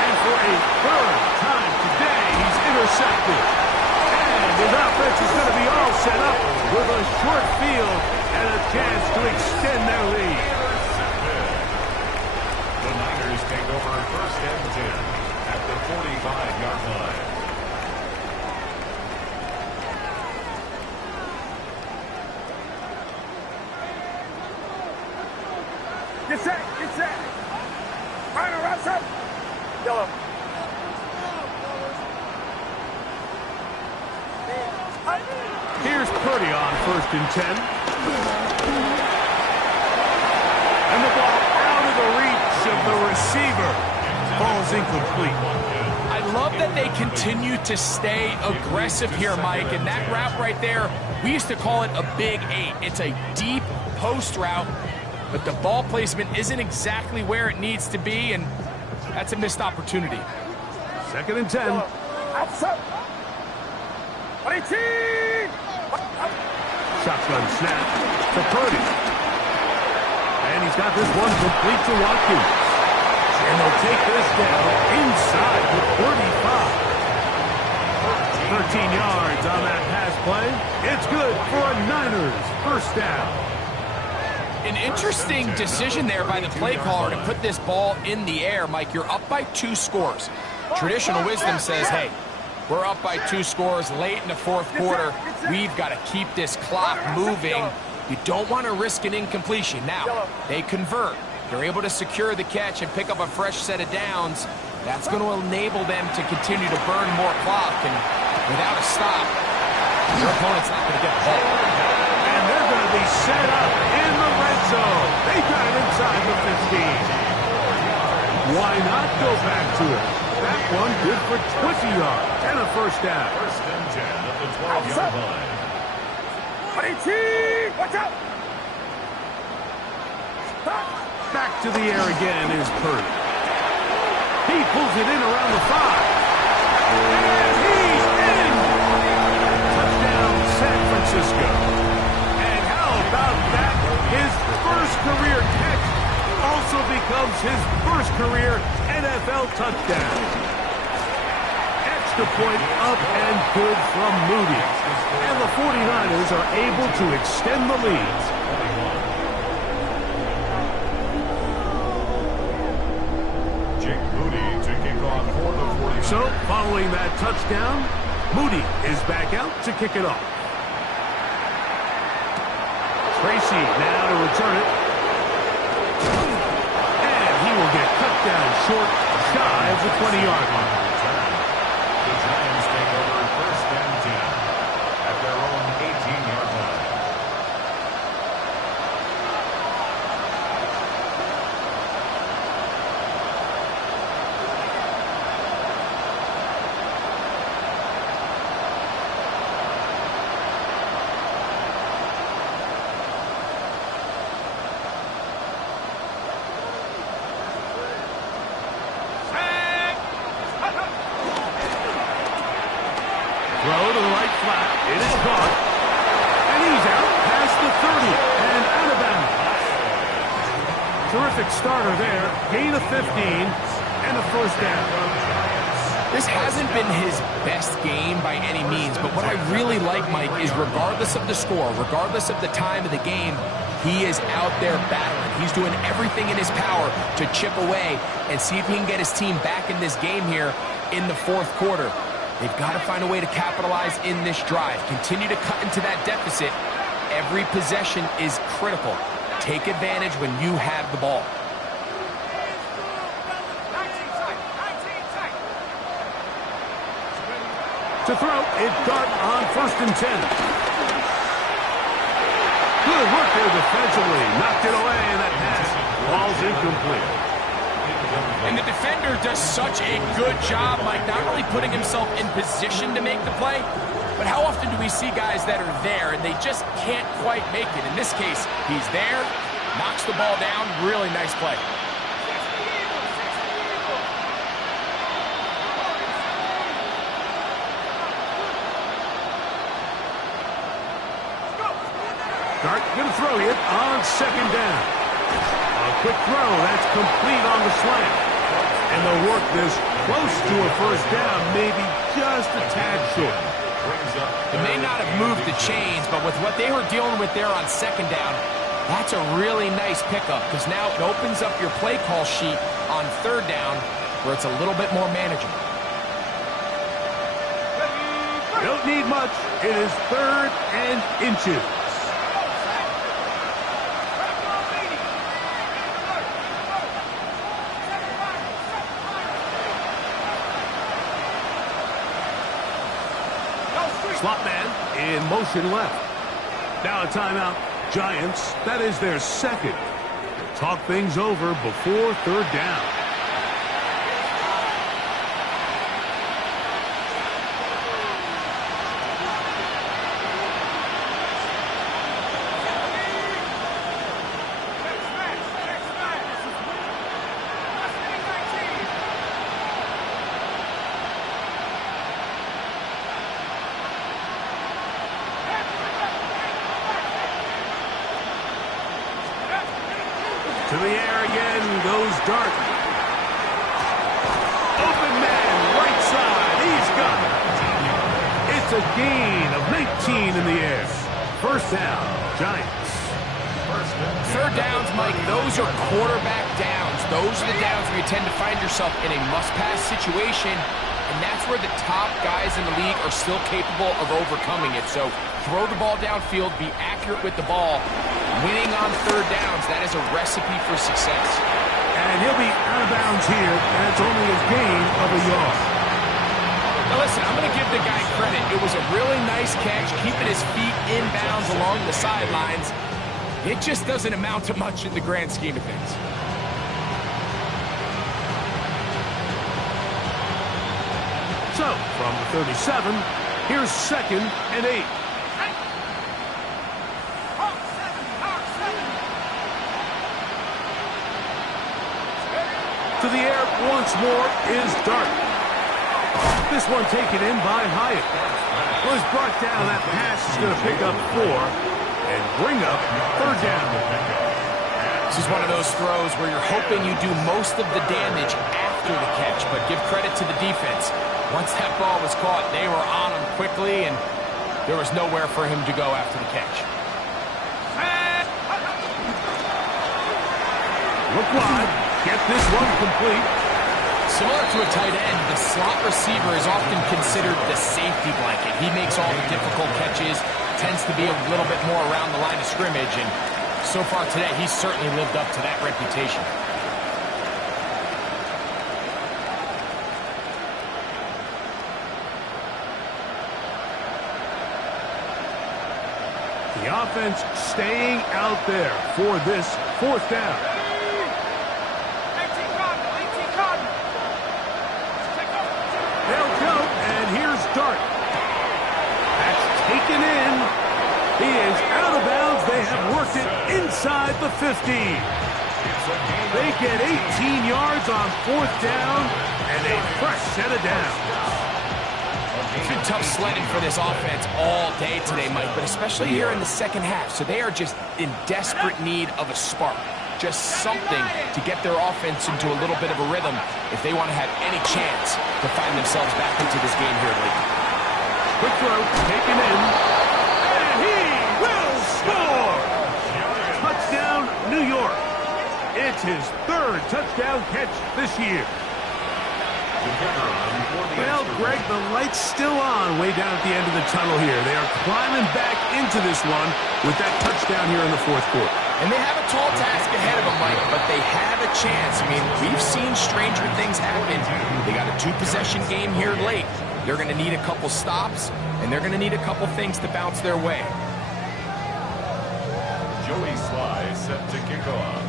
And for a 3rd time today, he's intercepted. And his offense is going to be all set up with a short field and a chance to extend their lead. The Niners take over 1st and 10 at the 45-yard line. Get set, get set. Final wraps up. Yellow. Here's Purdy on 1st and 10. And the ball out of the reach of the receiver. Ball's incomplete. I love that they continue to stay aggressive here, Mike, and that route right there, we used to call it a big 8. It's a deep post route, but the ball placement isn't exactly where it needs to be, and that's a missed opportunity. 2nd and 10. Outside. 18. Shotgun snap for Purdy. And he's got this one complete to Watkins. And they'll take this down inside the 45. 13 yards on that pass play. It's good for a Niners first down. An interesting decision there by the play caller to put this ball in the air. Mike, you're up by 2 scores. Traditional wisdom says, hey, we're up by 2 scores late in the 4th quarter. We've got to keep this clock moving. You don't want to risk an incompletion. Now, they convert. They're able to secure the catch and pick up a fresh set of downs. That's going to enable them to continue to burn more clock. And without a stop, your opponent's not going to get the ball. And they're going to be set up in the red zone. They got it inside the 15. Why not go back to it? That one good for 20 yards and a first down. 1st and 10 at the 12-yard line. 18. Watch out. Back to the air again is Purdy. He pulls it in around the 5. And he's in! Touchdown, San Francisco. And how about that? His first career catch also becomes his first career NFL touchdown. Extra point up and good from Moody. And the 49ers are able to extend the lead. So, following that touchdown, Moody is back out to kick it off. Tracy now to return it. And he will get cut down short, shy of the 20-yard line. The Giants take over first and 10 at their own 18-yard line. Throw to the right flat. It is caught. And he's out past the 30 and out of bounds. Terrific starter there. Gain of 15 and a first down. This hasn't been his best game by any means, but what I really like, Mike, is regardless of the score, regardless of the time of the game, he is out there battling. He's doing everything in his power to chip away and see if he can get his team back in this game here in the fourth quarter. They've got to find a way to capitalize in this drive. Continue to cut into that deficit. Every possession is critical. Take advantage when you have the ball. To throw, it's Dart on first and 10. Good work there defensively. Knocked it away, and that pass falls incomplete. And the defender does such a good job, Mike, not only putting himself in position to make the play, but how often do we see guys that are there and they just can't quite make it? In this case, he's there, knocks the ball down, really nice play. Dart going to throw it on second down. A quick throw, that's complete on the slant. And they'll work this close to a first down, maybe just a tad short. It may not have moved the chains, but with what they were dealing with there on second down, that's a really nice pickup because now it opens up your play call sheet on third down where it's a little bit more manageable. Don't need much. It is third and inches. Slot man in motion left. Now a timeout. Giants, that is their second. Talk things over before third down. To the air again goes Dart. Open man, right side. He's got it. It's a gain of 19 in the air. First down, Giants. Third downs, Mike, those are quarterback downs. Those are the downs where you tend to find yourself in a must-pass situation, and that's where the top guys in the league are still capable of overcoming it. So throw the ball downfield, be accurate with the ball. Winning on third downs, that is a recipe for success. And he'll be out of bounds here, and it's only a gain of a yard. Now listen, I'm going to give the guy credit. It was a really nice catch, keeping his feet in bounds along the sidelines. It just doesn't amount to much in the grand scheme of things. So, from the 37, here's second and 8. To the air once more is Dart. This one taken in by Hyatt. Was brought down. That pass is going to pick up 4 and bring up third down. This is one of those throws where you're hoping you do most of the damage after the catch, but give credit to the defense. Once that ball was caught, they were on him quickly, and there was nowhere for him to go after the catch. Look wide. Get this one complete. Similar to a tight end, the slot receiver is often considered the safety blanket. He makes all the difficult catches, tends to be a little bit more around the line of scrimmage, and so far today, he's certainly lived up to that reputation. The offense staying out there for this fourth down. They'll go, and here's Dart. That's taken in. He is out of bounds. They have worked it inside the 15. They get 18 yards on fourth down and a fresh set of downs. It's been tough sledding for this offense all day today, Mike, but especially here in the second half. So they are just in desperate need of a spark, just something to get their offense into a little bit of a rhythm if they want to have any chance to find themselves back into this game here late. Quick throw, taken in, and he will score! Touchdown, New York. It's his third touchdown catch this year. Well, Greg, the light's still on way down at the end of the tunnel here. They are climbing back into this one with that touchdown here in the fourth quarter. And they have a tall task ahead of them, Mike, but they have a chance. I mean, we've seen stranger things happen. They got a two-possession game here late. They're going to need a couple stops, and they're going to need a couple things to bounce their way. Joey Sly set to kick off.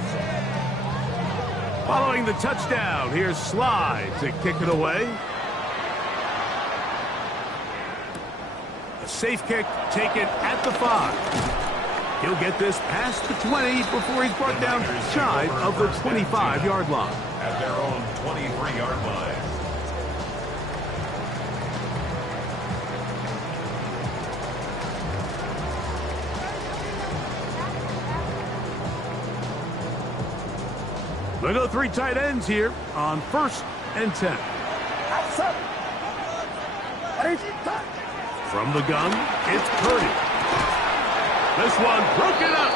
Following the touchdown, here's Sly to kick it away. A safe kick taken at the 5. He'll get this past the 20 before he's brought down shy of the 25-yard line. At their own 23-yard line. We'll go three tight ends here on 1st and 10. From the gun, it's Purdy. This one broken up.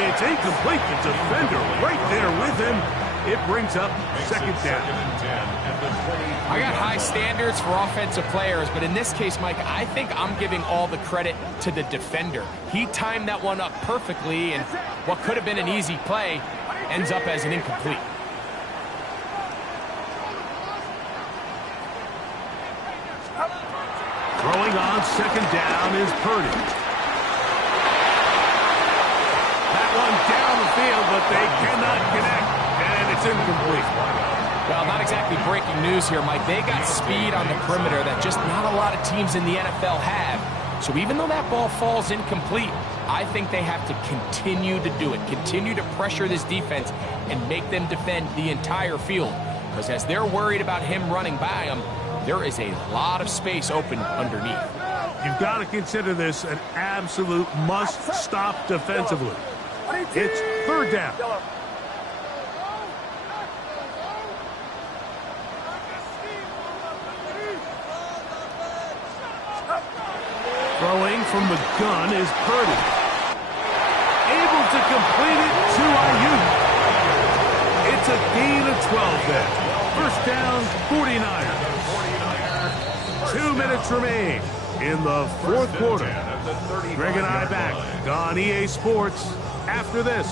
It's incomplete. The defender right there with him. It brings up second down. I got high standards for offensive players, but in this case, Mike, I think I'm giving all the credit to the defender. He timed that one up perfectly, and what could have been an easy play ends up as an incomplete. Throwing on second down is Purdy. That one down the field, but they cannot connect, and it's incomplete. Well, not exactly breaking news here, Mike. They got speed on the perimeter that just not a lot of teams in the NFL have. So even though that ball falls incomplete, I think they have to continue to do it, continue to pressure this defense and make them defend the entire field. Because as they're worried about him running by them, there is a lot of space open underneath. You've got to consider this an absolute must-stop defensively. It's third down. Throwing from the gun is Purdy. Able to complete it to Ayuk. It's a gain of 12 then. First down, 49ers. 2 minutes remain in the fourth quarter. Greg and I back on EA Sports after this.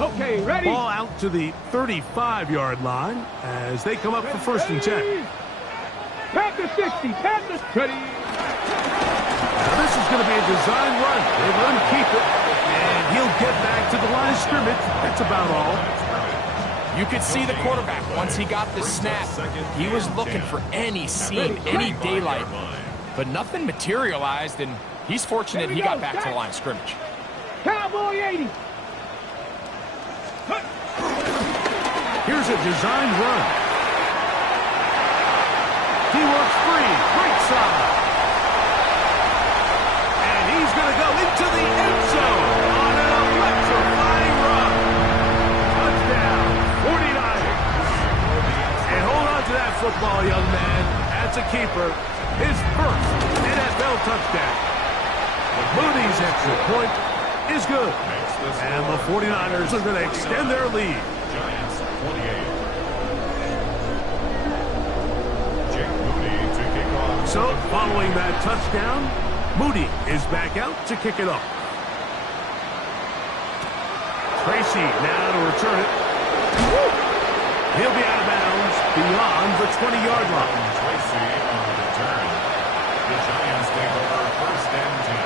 Okay, ready? Ball out to the 35-yard line as they come up for 1st and 10. Pass the 60. Pass the ready. Now this is going to be a design run. They let him keep it, and he'll get back to the line of scrimmage. That's about all. You could see the quarterback, once he got the snap, he was looking for any seam, any daylight. But nothing materialized, and he's fortunate he got back to the line of scrimmage. Cowboy 80. Here's a design run. He works free, right side. And he's going to go into the end zone on an electrifying run. Touchdown, 49ers. And hold on to that football, young man. That's a keeper. His first NFL touchdown. Moody's extra point is good. And the 49ers are going to extend their lead. Giants 28. Jake Moody to kick off. So, following that touchdown, Moody is back out to kick it off. Tracy now to return it. He'll be out of bounds beyond the 20-yard line. Tracy on the return. The Giants take over first and 10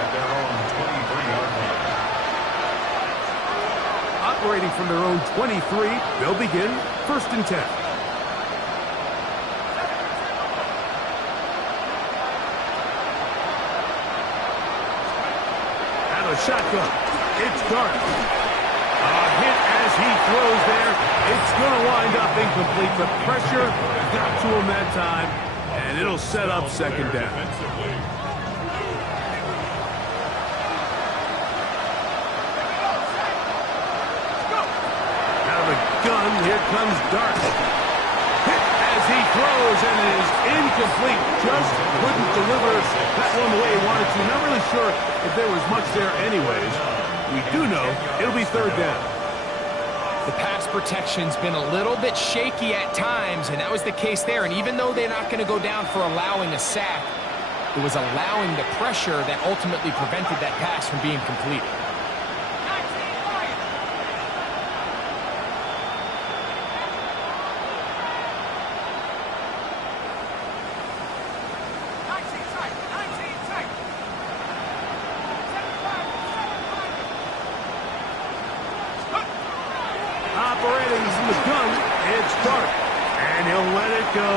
at their own 23-yard line. Operating from their own 23, they'll begin first and 10. Out of shotgun, it's Dart. A hit as he throws there. It's going to wind up incomplete. The pressure got to him that time, and it'll set up second down. Defensively. Out of the gun, here comes Dart. Hit as he throws, and it is incomplete. Just couldn't deliver that one the way he wanted to. Not really sure if there was much there anyways. We do know it'll be third down. The pass protection's been a little bit shaky at times, and that was the case there. And even though they're not going to go down for allowing a sack, it was allowing the pressure that ultimately prevented that pass from being completed. Operating from the gun, it's Dart. And he'll let it go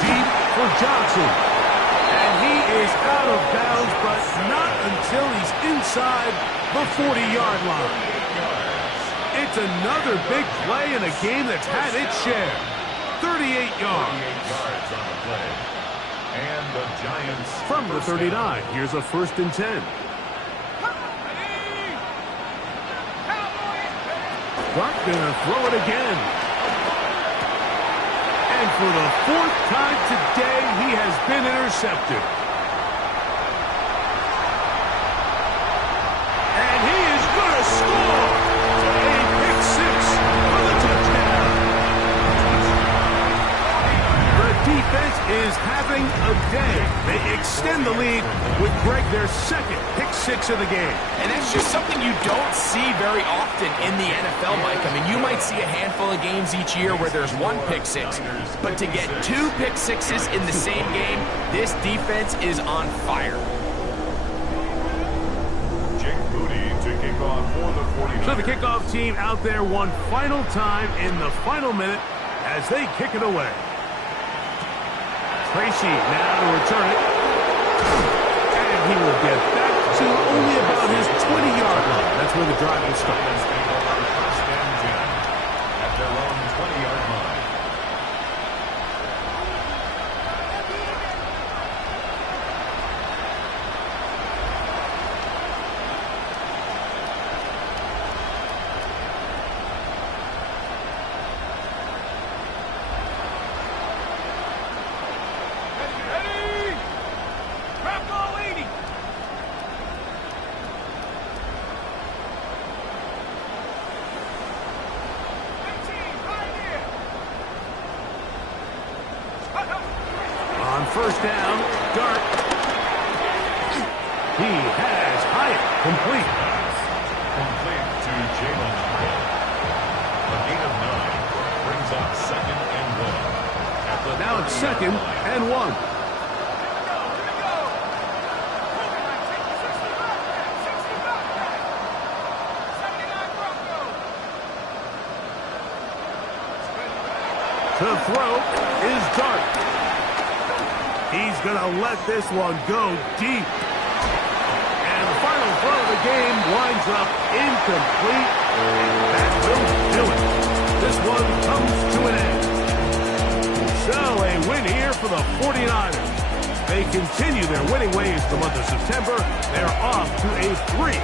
deep for Johnson. And he is out of bounds, but not until he's inside the 40-yard line. It's another big play in a game that's had its share. 38 yards. 38 yards on the play. And the Giants From the 39, here's a first and 10. Dart gonna throw it again. And for the fourth time today, he has been intercepted. And he is gonna score! A pick six for the touchdown. The defense is having a day. They extend the lead with Greg, their second pick six of the game. And that's just something you don't see very often in the NFL, Mike. I mean, you might see a handful of games each year where there's one pick six, but to get two pick sixes in the same game, this defense is on fire. Jake Moody to kick off for the 49ers. So the kickoff team out there one final time in the final minute as they kick it away. Tracy now to return it. And he will get back to only about his 20-yard line. That's where the drive will start. Giants take over first and 10 at their own 20-yard line. On first down, Dart. He has Hyatt complete. Complete to Jalen Hyatt. A gain of 9 brings up second and 1. At the Now it's 30-yard second line. and 1. To throw is Dart. He's going to let this one go deep. And the final throw of the game winds up incomplete. That will do it. This one comes to an end. So a win here for the 49ers. They continue their winning ways the month of September. They're off to a 3